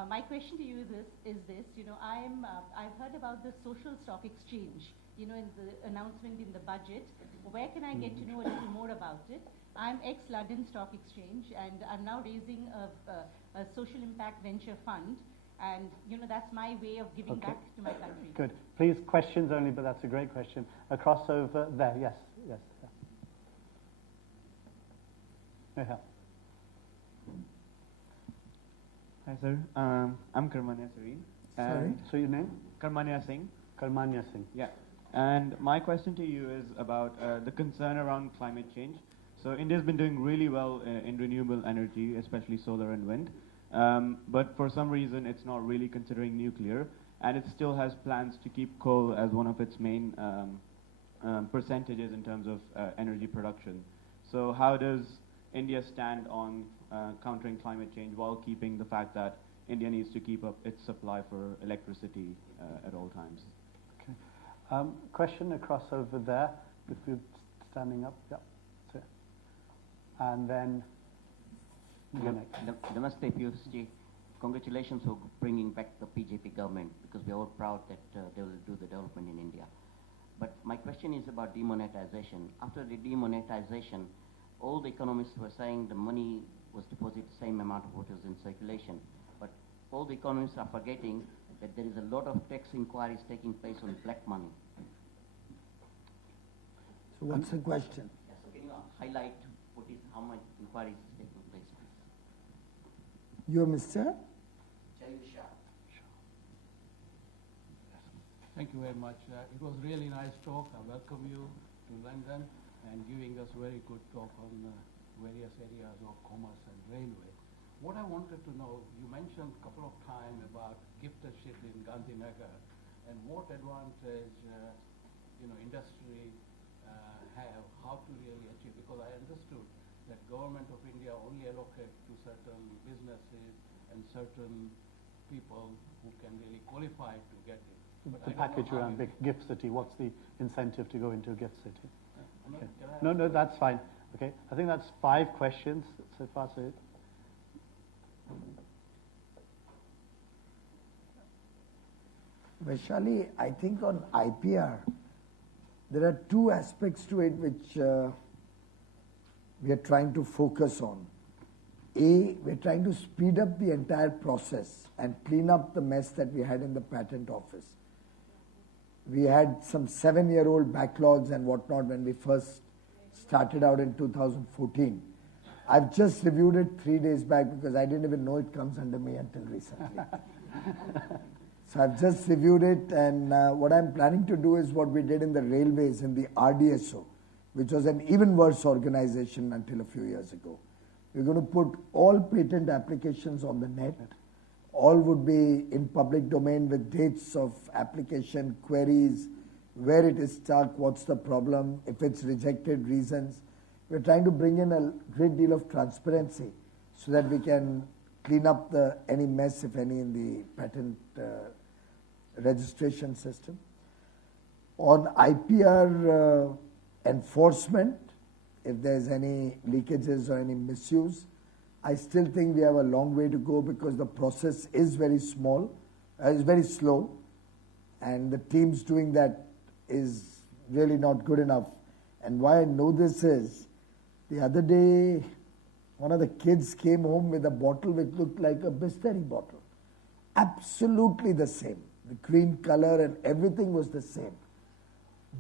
My question to you is this. I've heard about the social stock exchange, in the announcement in the budget. Where can I get to know a little more about it? I'm ex-London Stock Exchange, and I'm now raising a social impact venture fund. And, that's my way of giving back to my country. Good. Please, questions only, but that's a great question. Across over there. Yes. Yeah. Hi, sir. I'm Karmanya Sareen. Sorry? So your name? Karmanya Singh. Karmanya Singh. Yeah. And my question to you is about the concern around climate change. So India's been doing really well in renewable energy, especially solar and wind. But for some reason, it's not really considering nuclear, and it still has plans to keep coal as one of its main percentages in terms of energy production. So how does India stand on countering climate change while keeping the fact that India needs to keep up its supply for electricity at all times? Okay. Question across over there, if you're standing up. Yeah. So, and then Namaste, Piyush ji. Congratulations for bringing back the BJP government, because we are all proud that they will do the development in India. But my question is about demonetization. After the demonetization, all the economists were saying the money was deposited the same amount of what was in circulation. But all the economists are forgetting that there is a lot of tax inquiries taking place on black money. So what's the question? Yes, so can you highlight how much inquiries is taking place, please? You're Mr.? Thank you very much. It was really nice talk. I welcome you to London and giving us very good talk on various areas of commerce and railway. What I wanted to know, you mentioned a couple of times about giftership in Gandhinagar and what advantage industry have, how to really achieve, because I understood that government of India only allocate to certain businesses and certain people who can really qualify to get it. But The I don't package know how around it- Gift City, what's the incentive to go into a Gift City? No, Okay. can I No, ask no, you- that's fine. Okay, I think that's 5 questions so far. So Vaishali, I think on IPR, there are 2 aspects to it which we are trying to focus on. A, we're trying to speed up the entire process and clean up the mess that we had in the patent office. We had some 7-year-old backlogs and whatnot when we first started out in 2014. I've just reviewed it 3 days back because I didn't even know it comes under me until recently. So I've just reviewed it, and what I'm planning to do is what we did in the railways in the RDSO, which was an even worse organization until a few years ago. We're going to put all patent applications on the net. All would be in public domain with dates of application, queries, where it is stuck, what's the problem, if it's rejected, reasons. We're trying to bring in a great deal of transparency so that we can clean up any mess, if any, in the patent registration system. On IPR enforcement, if there's any leakages or any misuse, I still think we have a long way to go because the process is very small, is very slow, and the teams doing that is really not good enough. And why I know this is, the other day, one of the kids came home with a bottle which looked like a Bisteri bottle. Absolutely the same. The green color and everything was the same.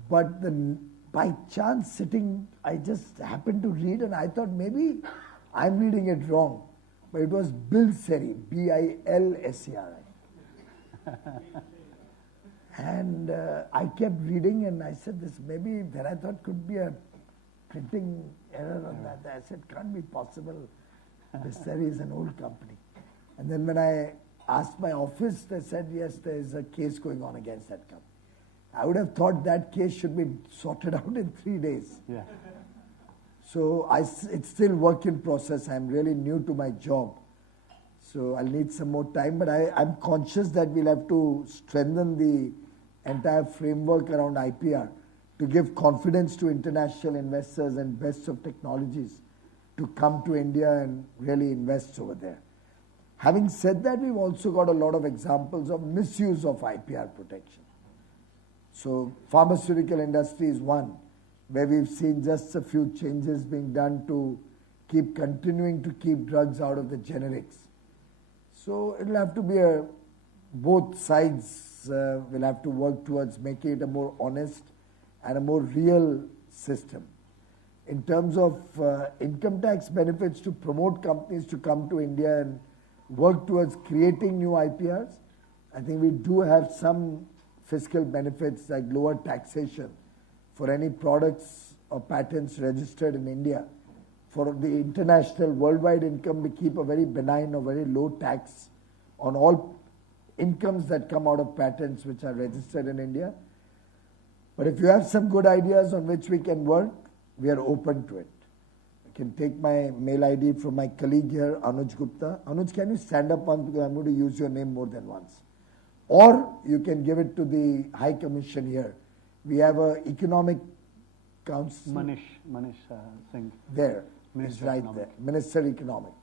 But by chance sitting, I just happened to read and I thought maybe I'm reading it wrong. But it was Bilseri, B-I-L-S-E-R-I. And I kept reading and I said this maybe, then I thought could be a printing error on that. I said can't be possible. Bisteri is an old company. And then when I asked my office, they said yes, there is a case going on against that company. I would have thought that case should be sorted out in 3 days. yeah, So it's still work in process. I'm really new to my job. So I'll need some more time, but I'm conscious that we'll have to strengthen the entire framework around IPR to give confidence to international investors and best of technologies to come to India and really invest over there. Having said that, we've also got a lot of examples of misuse of IPR protection. So pharmaceutical industry is one where we've seen just a few changes being done to continuing to keep drugs out of the generics. So it'll have to be both sides will have to work towards making it a more honest and a more real system. In terms of income tax benefits to promote companies to come to India and work towards creating new IPRs, I think we do have some fiscal benefits like lower taxation for any products or patents registered in India. For the international worldwide income, we keep a very benign or very low tax on all incomes that come out of patents which are registered in India. But if you have some good ideas on which we can work, we are open to it. I can take my mail ID from my colleague here, Anuj Gupta. Anuj, can you stand up once because I'm going to use your name more than once. Or you can give it to the High Commission here. We have an economic council. Manish Singh. There, Minister he's right Economic. there, Minister Economic.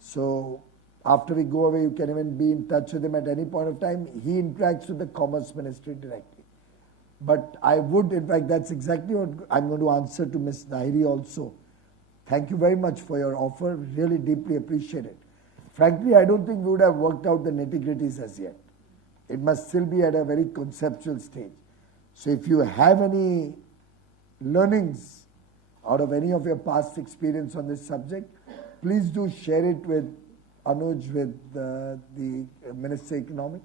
So after we go away, you can even be in touch with him at any point of time. He interacts with the Commerce Ministry directly. But I would, in fact, that's exactly what I'm going to answer to Ms. Nahiri also. Thank you very much for your offer. Really deeply appreciate it. Frankly, I don't think we would have worked out the nitty-gritties as yet. It must still be at a very conceptual stage. So if you have any learnings out of any of your past experience on this subject, please do share it with Anuj, with the Minister Economic,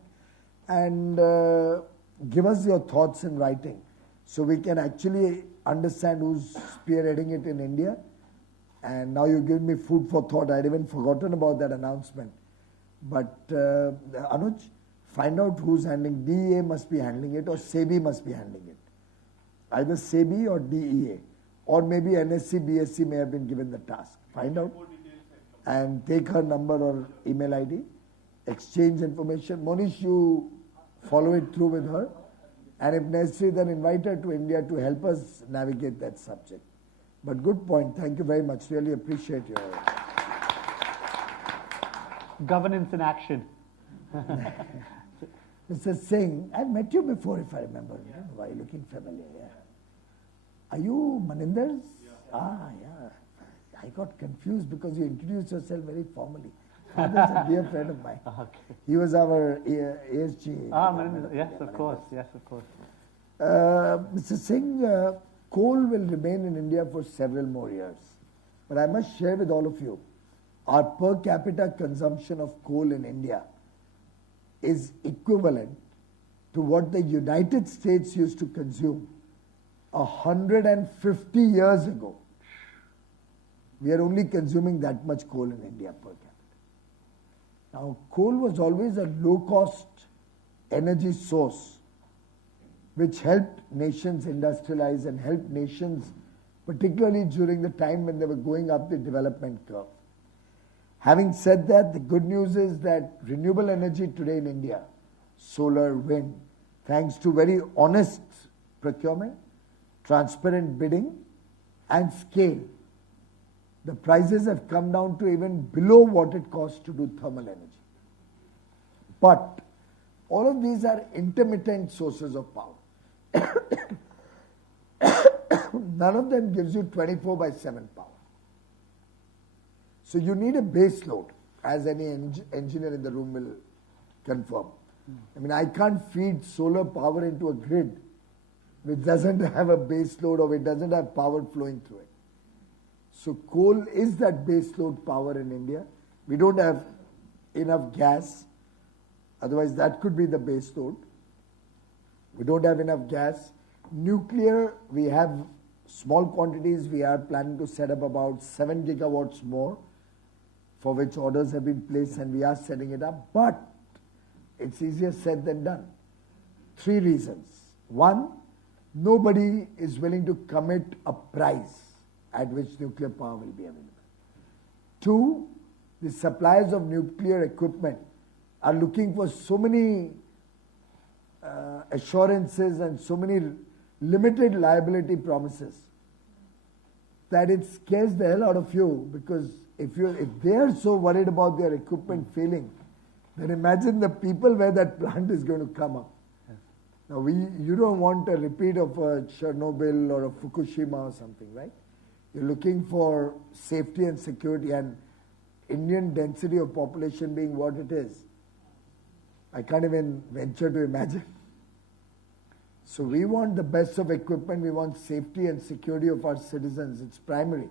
and give us your thoughts in writing so we can actually understand who's spearheading it in India. And now you give me food for thought. I'd even forgotten about that announcement. But Anuj, find out who's handling. DEA must be handling it or SEBI must be handling it. Either SEBI or DEA. Or maybe NSC, BSc may have been given the task. Find out and take her number or email ID, exchange information. Monish, you follow it through with her, and if necessary, then invite her to India to help us navigate that subject. But good point. Thank you very much. Really appreciate your Governance in action. Mr. Singh, I met you before, if I remember. Yeah. Why are you looking familiar? Yeah. Are you Maninder's? Yeah. Ah, yeah. I got confused because you introduced yourself very formally. Father's a dear friend of mine. Okay. He was our ASG. Maninder. Yes, of course. Yes, of course. Mr. Singh, coal will remain in India for several more years. But I must share with all of you, our per capita consumption of coal in India is equivalent to what the United States used to consume 150 years ago. We are only consuming that much coal in India per capita. Now, coal was always a low-cost energy source which helped nations industrialize and helped nations, particularly during the time when they were going up the development curve. Having said that, the good news is that renewable energy today in India, solar, wind, thanks to very honest procurement, transparent bidding, and scale, the prices have come down to even below what it costs to do thermal energy. But all of these are intermittent sources of power. None of them gives you 24/7 power. So you need a base load, as any engineer in the room will confirm. I mean, I can't feed solar power into a grid which doesn't have a base load or it doesn't have power flowing through it. So coal is that base load power in India. We don't have enough gas, otherwise that could be the base load. We don't have enough gas. Nuclear, we have small quantities. We are planning to set up about 7 gigawatts more, for which orders have been placed and we are setting it up. But it's easier said than done. 3 reasons. 1, nobody is willing to commit a price at which nuclear power will be available. 2, the suppliers of nuclear equipment are looking for so many assurances and so many limited liability promises that it scares the hell out of you, because if they are so worried about their equipment failing, then imagine the people where that plant is going to come up. Yes. Now you don't want a repeat of a Chernobyl or a Fukushima or something, right? You're looking for safety and security, and Indian density of population being what it is, I can't even venture to imagine. So we want the best of equipment, we want safety and security of our citizens, it's primary.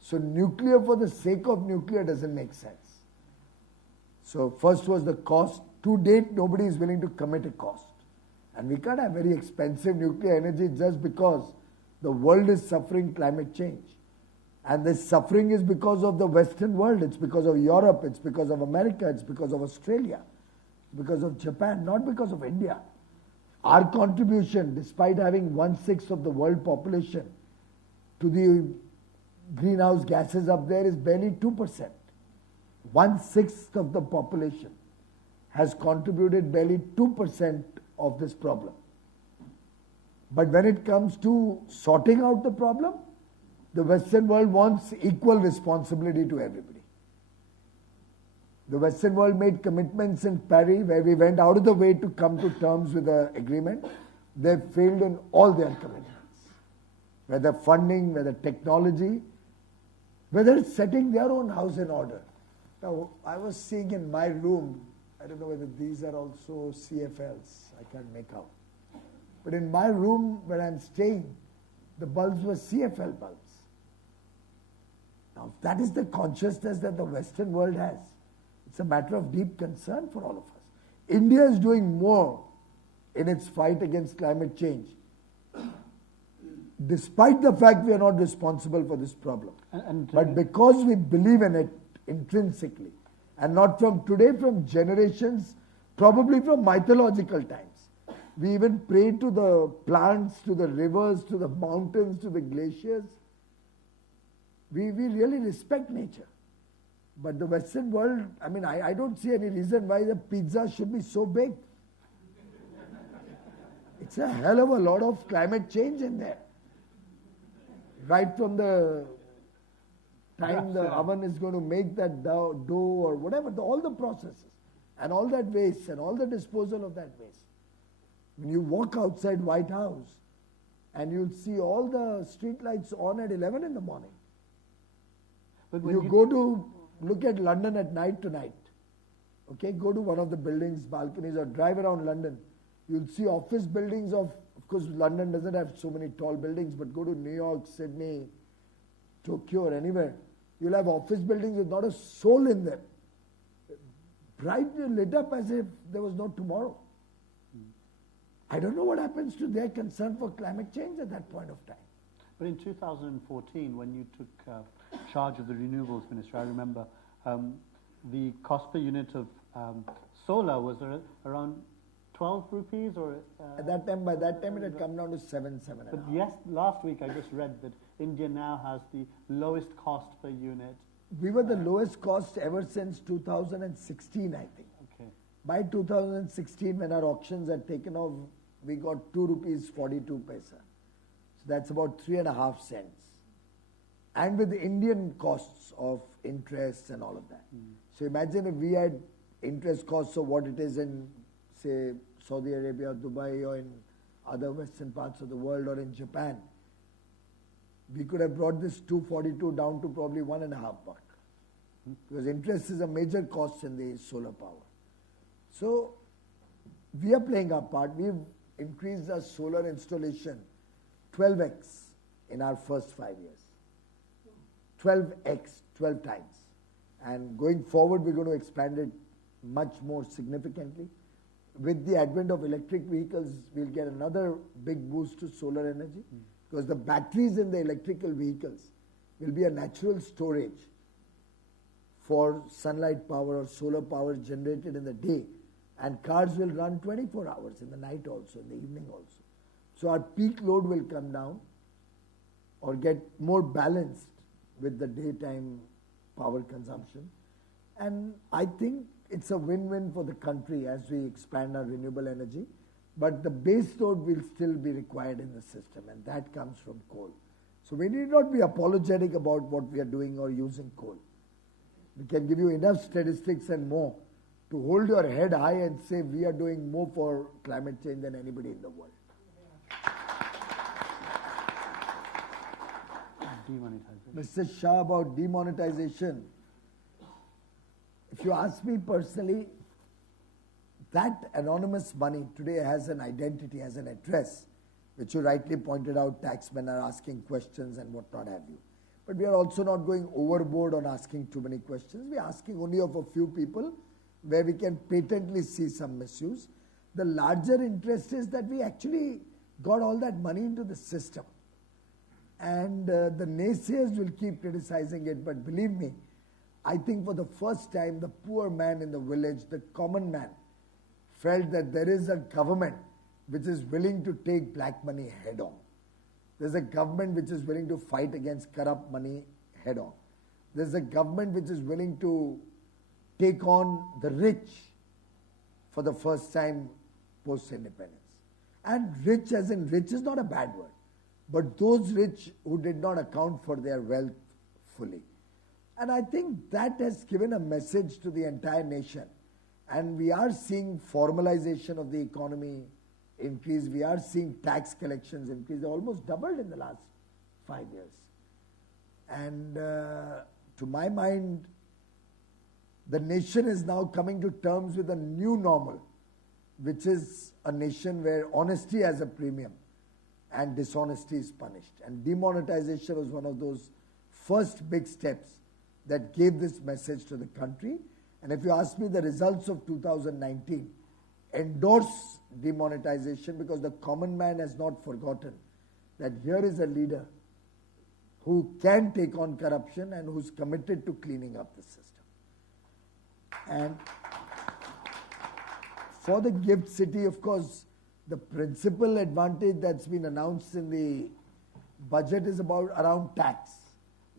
So nuclear for the sake of nuclear doesn't make sense. So first was the cost. To date, nobody is willing to commit a cost. And we can't have very expensive nuclear energy just because the world is suffering climate change. And this suffering is because of the Western world, it's because of Europe, it's because of America, it's because of Australia, it's because of Japan, not because of India. Our contribution, despite having 1/6 of the world population, to the greenhouse gases up there is barely 2%. 1/6 of the population has contributed barely 2% of this problem. But when it comes to sorting out the problem, the Western world wants equal responsibility to everybody. The Western world made commitments in Paris where we went out of the way to come to terms with the agreement. They failed in all their commitments. Whether funding, whether technology, whether it's setting their own house in order. Now, I was seeing in my room, I don't know whether these are also CFLs, I can't make out. But in my room where I'm staying, the bulbs were CFL bulbs. Now, that is the consciousness that the Western world has. It's a matter of deep concern for all of us. India is doing more in its fight against climate change, despite the fact we are not responsible for this problem. But because we believe in it intrinsically, and not from today, from generations probably from mythological times. We even pray to the plants, to the rivers, to the mountains, to the glaciers. We really respect nature. But the Western world, I mean, I don't see any reason why the pizza should be so big. It's a hell of a lot of climate change in there. Right from the time the oven is going to make that dough or whatever, all the processes, and all that waste, and all the disposal of that waste. When you walk outside White House, and you'll see all the street lights on at 11 in the morning. But when you go to look at London at night tonight, okay, go to one of the buildings, balconies, or drive around London, you'll see office buildings of course, London doesn't have so many tall buildings, but go to New York, Sydney, Tokyo, or anywhere, you'll have office buildings with not a soul in them. Brightly lit up as if there was no tomorrow. I don't know what happens to their concern for climate change at that point of time. But in 2014, when you took charge of the renewables ministry, I remember the cost per unit of solar was around 12 rupees or... by that time it had come down to 7.5. But yes, last week I just read that India now has the lowest cost per unit. We were the lowest cost ever since 2016, I think. Okay. By 2016, when our auctions had taken off, we got 2 rupees 42 paisa. So that's about 3.5 cents. And with the Indian costs of interest and all of that. So imagine if we had interest costs of what it is in, say, Saudi Arabia, Dubai, or in other western parts of the world, or in Japan, we could have brought this 242 down to probably $1.5. Because interest is a major cost in the solar power. So we are playing our part. We've increased our solar installation 12x in our first 5 years. 12x, 12 times. And going forward, we're going to expand it much more significantly. With the advent of electric vehicles, we'll get another big boost to solar energy, because the batteries in the electrical vehicles will be a natural storage for sunlight power or solar power generated in the day, and cars will run 24 hours in the night also, in the evening also. So our peak load will come down or get more balanced with the daytime power consumption. And I think it's a win-win for the country as we expand our renewable energy. But the base load will still be required in the system, and that comes from coal. So we need not be apologetic about what we are doing or using coal. We can give you enough statistics and more to hold your head high and say we are doing more for climate change than anybody in the world. Mr. Shah, about demonetization. If you ask me personally, that anonymous money today has an identity, has an address, which you rightly pointed out, taxmen are asking questions and what not have you. But we are also not going overboard on asking too many questions. We are asking only of a few people where we can patently see some misuse. The larger interest is that we actually got all that money into the system. And the naysayers will keep criticizing it, but believe me, I think for the first time, the poor man in the village, the common man, felt that there is a government which is willing to take black money head on. There's a government which is willing to fight against corrupt money head on. There's a government which is willing to take on the rich for the first time post-independence. And rich as in rich is not a bad word, but those rich who did not account for their wealth fully. And I think that has given a message to the entire nation. And we are seeing formalization of the economy increase. We are seeing tax collections increase. They almost doubled in the last 5 years. And to my mind, the nation is now coming to terms with a new normal, which is a nation where honesty has a premium and dishonesty is punished. And demonetization was one of those first big steps that gave this message to the country. And if you ask me, the results of 2019 endorse demonetization, because the common man has not forgotten that here is a leader who can take on corruption and who's committed to cleaning up the system. And for the gift city, of course, the principal advantage that's been announced in the budget is around tax.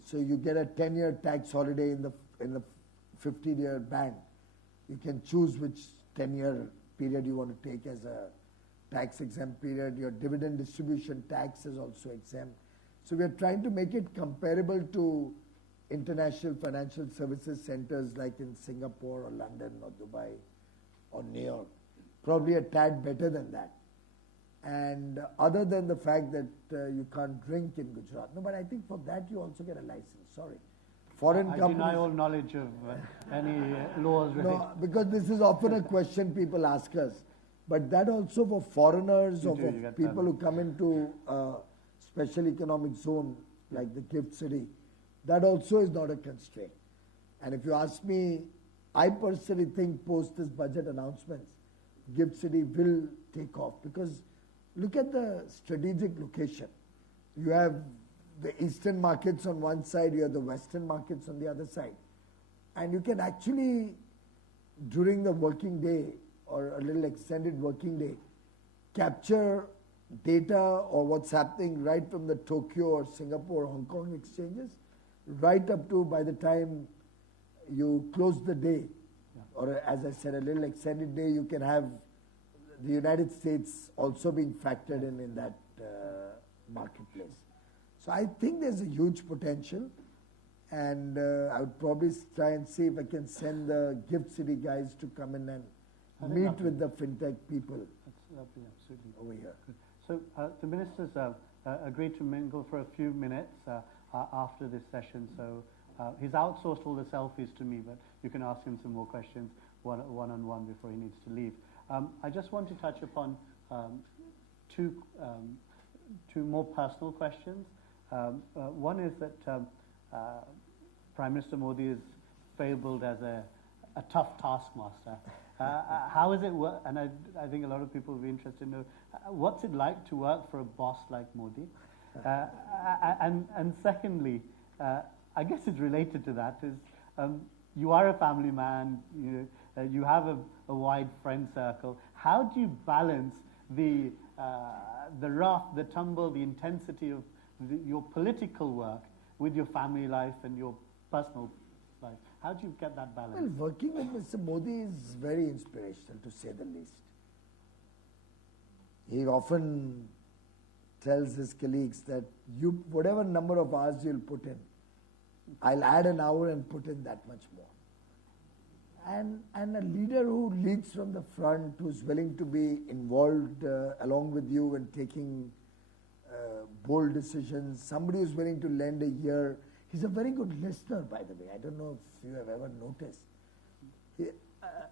So you get a 10-year tax holiday in the 15-year band. You can choose which 10-year period you want to take as a tax exempt period. Your dividend distribution tax is also exempt. So we are trying to make it comparable to international financial services centers like in Singapore or London or Dubai or New York. Probably a tad better than that. And other than the fact that you can't drink in Gujarat. No, but I think for that you also get a license. Sorry. Foreign I companies. deny all knowledge of any laws related. No, because this is often a question people ask us. But that also for foreigners or for people who come into a special economic zone like the gift city, that also is not a constraint. And if you ask me, I personally think post this budget announcements, gift city will take off because look at the strategic location. You have the eastern markets on one side, you have the western markets on the other side. And you can actually, during the working day or a little extended working day, capture data or what's happening right from the Tokyo or Singapore, Hong Kong exchanges, right up to by the time you close the day, or as I said, a little extended day, you can have the United States also being factored in that marketplace. So I think there's a huge potential, and I would probably try and see if I can send the gift city guys to come in and meet with the fintech people. That's absolutely over here. Good. So the ministers agreed to mingle for a few minutes after this session. So he's outsourced all the selfies to me, but you can ask him some more questions one-on-one before he needs to leave. I just want to touch upon two more personal questions. One is that Prime Minister Modi is fabled as a tough taskmaster. How is it work? And I think a lot of people will be interested to know what's it like to work for a boss like Modi. And secondly, I guess it's related to that is you are a family man. You have a wide friend circle. How do you balance the rough, the tumble, the intensity of your political work with your family life and your personal life? How do you get that balance? Well, working with Mr. Modi is very inspirational, to say the least. He often tells his colleagues that whatever number of hours you'll put in, I'll add an hour and put in that much more. And a leader who leads from the front, who's willing to be involved along with you in taking bold decisions, somebody who's willing to lend a ear. He's a very good listener, by the way. I don't know if you have ever noticed.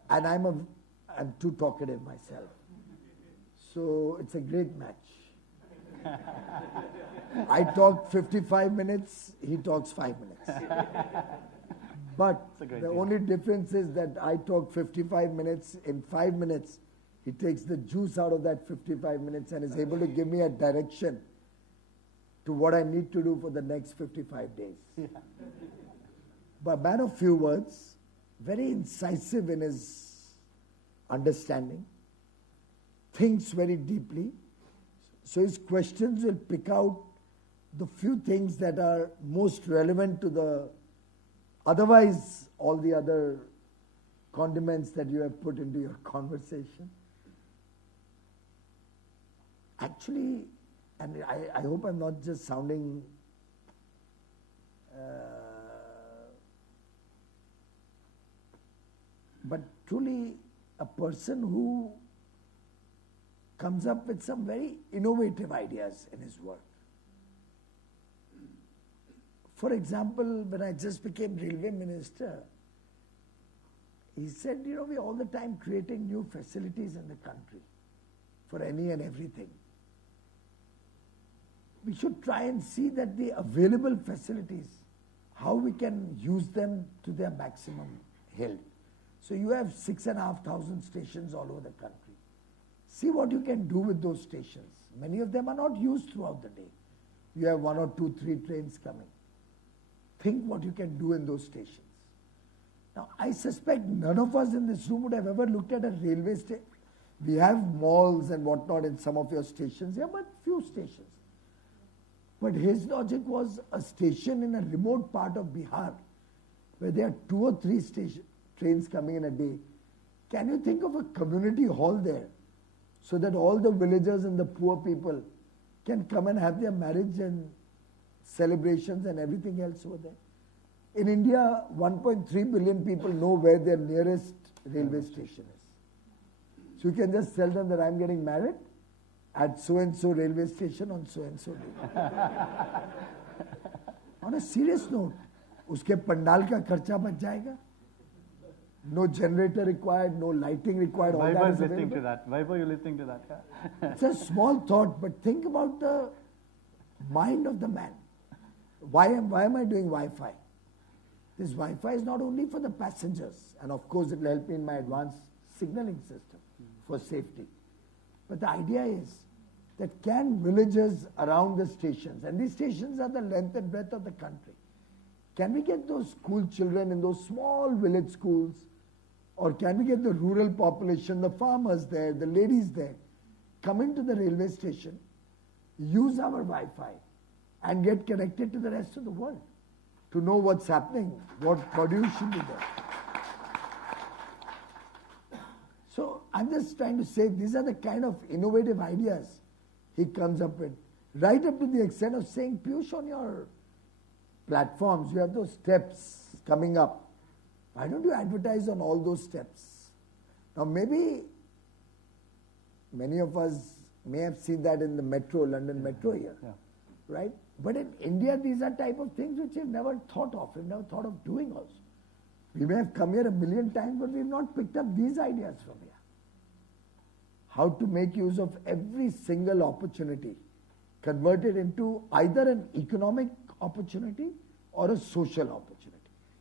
And I'm too talkative myself. So it's a great match. I talk 55 minutes, he talks 5 minutes. But the only difference is that I talk 55 minutes. In 5 minutes, he takes the juice out of that 55 minutes and is able to give me a direction to what I need to do for the next 55 days. Yeah. But man of few words, very incisive in his understanding, thinks very deeply. So his questions will pick out the few things that are most relevant to the otherwise all the other condiments that you have put into your conversation. Actually, and I hope I'm not just sounding but truly a person who comes up with some very innovative ideas in his work. For example, when I just became railway minister, he said, we're all the time creating new facilities in the country for any and everything. We should try and see that the available facilities, how we can use them to their maximum hilt. So you have 6,500 stations all over the country. See what you can do with those stations. Many of them are not used throughout the day. You have 1 or 2, 3 trains coming. Think what you can do in those stations. Now, I suspect none of us in this room would have ever looked at a railway station. We have malls and whatnot in some of your stations here, but few stations. But his logic was a station in a remote part of Bihar where there are 2 or 3 trains coming in a day. Can you think of a community hall there so that all the villagers and the poor people can come and have their marriage and celebrations and everything else over there? In India, 1.3 billion people know where their nearest railway station is. So you can just tell them that I'm getting married at so-and-so railway station on so-and-so day. On a serious note, उसके पंडाल का खर्चा बच जाएगा. No generator required, no lighting required. Why were you listening to that? Why were you listening to that? It's a small thought, but think about the mind of the man. Why am I doing Wi-Fi? This Wi-Fi is not only for the passengers, and of course it will help me in my advanced signaling system for safety. But the idea is that can villagers around the stations, and these stations are the length and breadth of the country, can we get those school children in those small village schools, or can we get the rural population, the farmers there, the ladies there, come into the railway station, use our Wi-Fi, and get connected to the rest of the world to know what's happening, what produce should be there. So I'm just trying to say these are the kind of innovative ideas he comes up with, right up to the extent of saying, Piyush, on your platforms, you have those steps coming up. Why don't you advertise on all those steps? Now maybe many of us may have seen that in the metro, London metro here, right? But in India, these are type of things which we've never thought of, we've never thought of doing also. We may have come here a million times, but we've not picked up these ideas from here. How to make use of every single opportunity, convert it into either an economic opportunity or a social opportunity.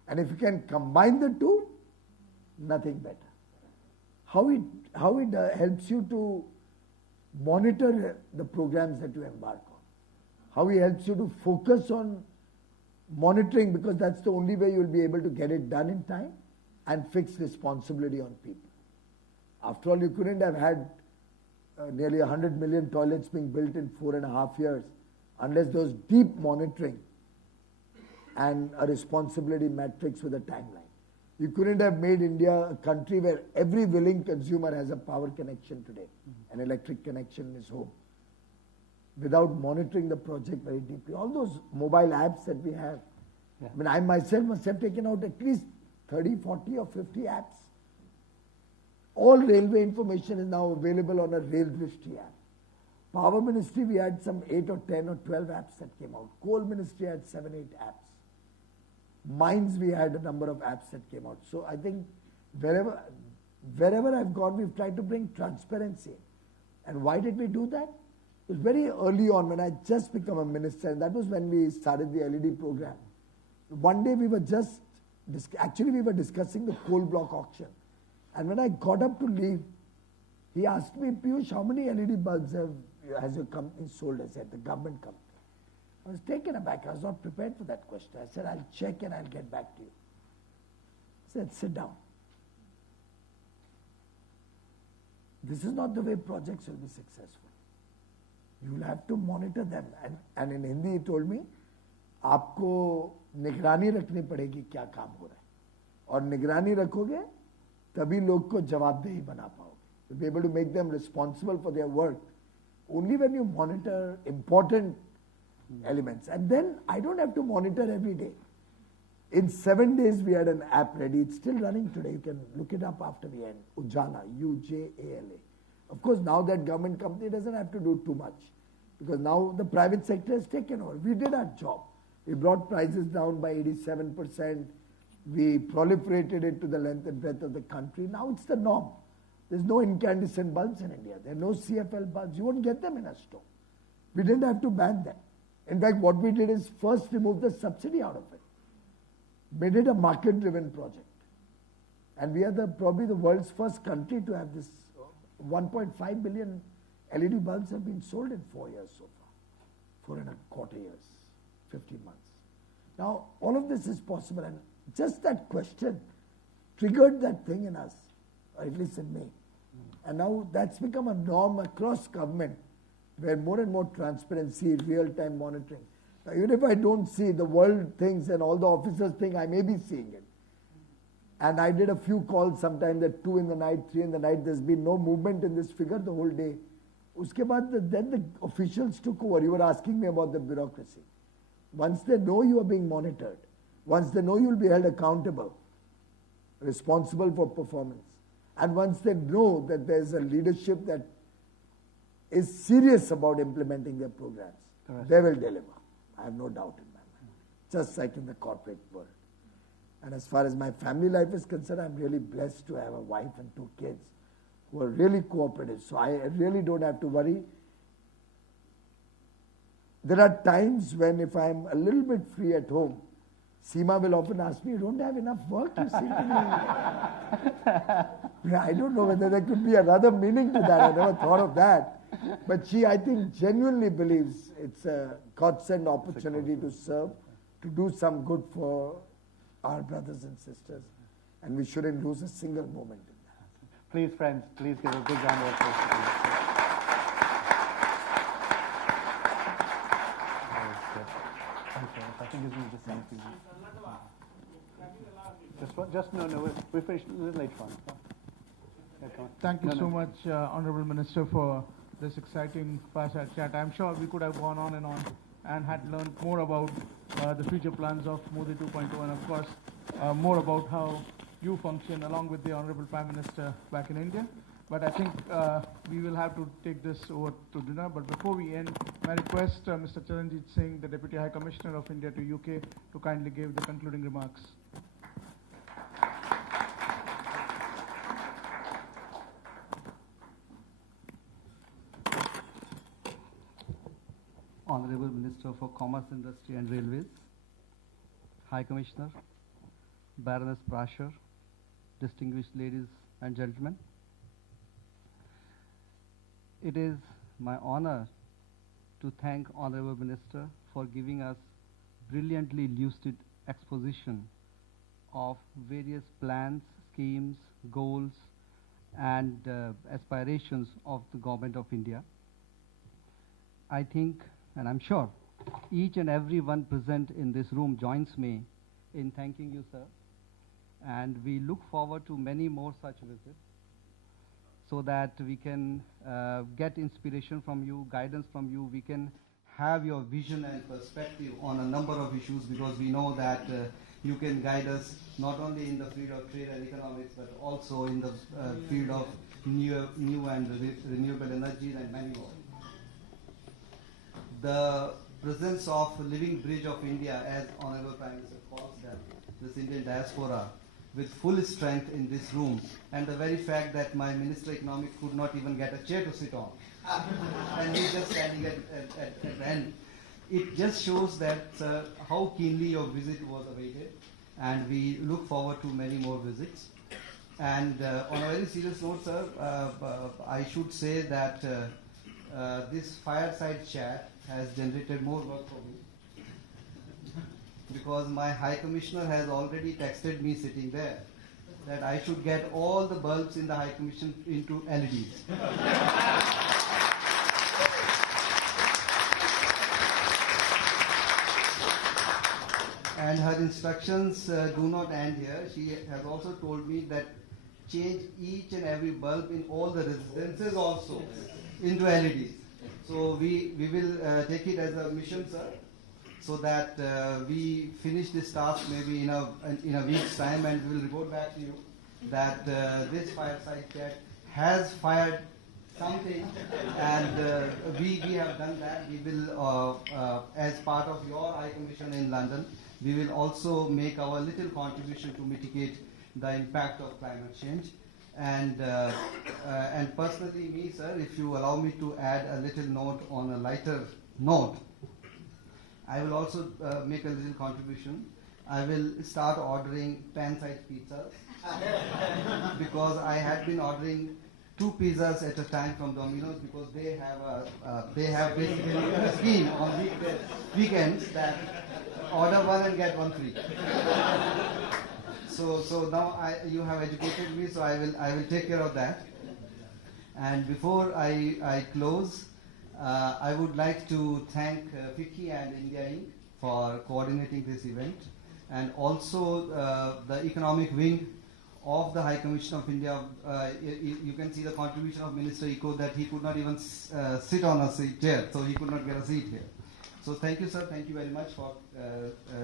And if you can combine the two, nothing better. How it helps you to monitor the programs that you embark on. How it helps you to focus on monitoring, because that's the only way you'll be able to get it done in time and fix responsibility on people. After all, you couldn't have had nearly 100 million toilets being built in 4.5 years unless there was deep monitoring and a responsibility matrix with a timeline. You couldn't have made India a country where every willing consumer has a power connection today, an electric connection in his home, without monitoring the project very deeply. All those mobile apps that we have. I mean, I myself must have taken out at least 30, 40 or 50 apps. All railway information is now available on a Rail Drishti app. Power Ministry, we had some 8 or 10 or 12 apps that came out. Coal Ministry had 7, 8 apps. Mines, we had a number of apps that came out. So I think wherever I've gone, we've tried to bring transparency. And why did we do that? It was very early on when I just become a minister, and that was when we started the LED program. One day we were we were discussing the coal block auction. And when I got up to leave, he asked me, Piyush, how many LED bulbs has your company sold? I said, the government company. I was taken aback. I was not prepared for that question. I said, I'll check and I'll get back to you. I said, sit down. This is not the way projects will be successful. You will have to monitor them. And in Hindi he told me, आपको निगरानी रखनी पड़ेगी क्या काम हो रहा है. और निगरानी रखोगे तभी लोग को जवाबदेही बना पाओगे. You'll be able to make them responsible for their work only when you monitor important elements. And then I don't have to monitor every day. In 7 days we had an app ready. It's still running today. You can look it up after the end. Ujala, Ujala. Of course, now that government company doesn't have to do too much, because now the private sector has taken over. We did our job. We brought prices down by 87%. We proliferated it to the length and breadth of the country. Now it's the norm. There's no incandescent bulbs in India. There are no CFL bulbs. You won't get them in a store. We didn't have to ban them. In fact, what we did is first remove the subsidy out of it. Made it a market-driven project. And we are probably the world's first country to have this. 1.5 billion LED bulbs have been sold in 4 years so far. 4.25 years, 15 months. Now, all of this is possible, and just that question triggered that thing in us, or at least in me. And now that's become a norm across government, where more and more transparency, real-time monitoring. Now, even if I don't see the world things and all the officers think, I may be seeing it. And I did a few calls sometime at 2 in the night, 3 in the night. There's been no movement in this figure the whole day. Uske baad, then the officials took over. You were asking me about the bureaucracy. Once they know you are being monitored, once they know you will be held accountable, responsible for performance, and once they know that there's a leadership that is serious about implementing their programs, they will deliver. I have no doubt in my mind. Just like in the corporate world. And as far as my family life is concerned, I'm really blessed to have a wife and 2 kids who are really cooperative. So I really don't have to worry. There are times when if I'm a little bit free at home, Seema will often ask me, you don't have enough work, you seem to be... I don't know whether there could be another meaning to that. I never thought of that. But she, I think, genuinely believes it's a godsend opportunity to serve, to do some good for our brothers and sisters. And we shouldn't lose a single moment in that. Please, friends, please give a big round of applause. I think this is the same thing. No, we finished a little later on. Thank you so much, Honorable Minister, for this exciting fireside chat. I'm sure we could have gone on and had learned more about the future plans of Modi 2.0 and, of course, more about how you function along with the Honorable Prime Minister back in India. But I think we will have to take this over to dinner. But before we end, may I request Mr. Charanjit Singh, the Deputy High Commissioner of India to UK, to kindly give the concluding remarks. Honorable Minister for Commerce, Industry and Railways, High Commissioner, Baroness Prasher, distinguished ladies and gentlemen. It is my honor to thank Honorable Minister for giving us brilliantly lucid exposition of various plans, schemes, goals and aspirations of the Government of India. I think, and I'm sure, each and every one present in this room joins me in thanking you, sir. And we look forward to many more such visits so that we can get inspiration from you, guidance from you. We can have your vision and perspective on a number of issues, because we know that you can guide us not only in the field of trade and economics, but also in the field of new and renewable energies and many more. The presence of Living Bridge of India, as Honorable Prime Minister calls them, this Indian diaspora, with full strength in this room, and the very fact that my Minister of Economics could not even get a chair to sit on, and he's just standing at the end. It just shows that how keenly your visit was awaited, and we look forward to many more visits. And on a very serious note, sir, I should say that this fireside chat has generated more work for me, because my High Commissioner has already texted me sitting there that I should get all the bulbs in the High Commission into LEDs. And her instructions do not end here. She has also told me that change each and every bulb in all the residences also into LEDs. So we will take it as a mission, sir, so that we finish this task maybe in a week's time, and we will report back to you that this fireside chat has fired something, and we have done that. We will, as part of your High Commission in London, we will also make our little contribution to mitigate the impact of climate change. And personally, me, sir, if you allow me to add a little note on a lighter note, I will also make a little contribution. I will start ordering pan-sized pizzas because I had been ordering 2 pizzas at a time from Domino's, because they have basically a scheme on weekends that order 1 and get 1 free. So now you have educated me, so I will take care of that. And before I close, I would like to thank Vicky and India Inc. for coordinating this event, and also the economic wing of the High Commission of India. You can see the contribution of Minister Eco, that he could not even sit on a chair, so he could not get a seat here. So thank you, sir. Thank you very much for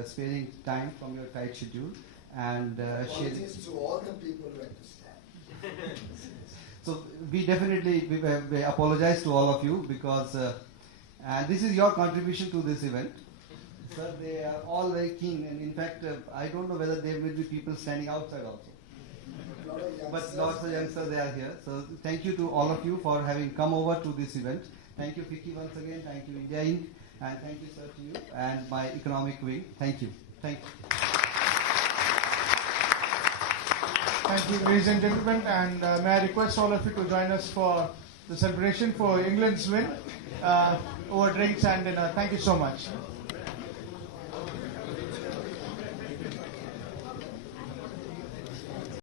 sparing time from your tight schedule and sharing. Apologies to all the people who had to stand. So we definitely we apologize to all of you, because and this is your contribution to this event. Sir, they are all very keen, and in fact, I don't know whether there will be people standing outside also. But lots of youngsters, they are here. So thank you to all of you for having come over to this event. Thank you, Vicky, once again. Thank you, India Inc. And thank you, sir, to you and my economic wing. Thank you. Thank you. Thank you, ladies and gentlemen, and may I request all of you to join us for the celebration for England's win over drinks and dinner. Thank you so much.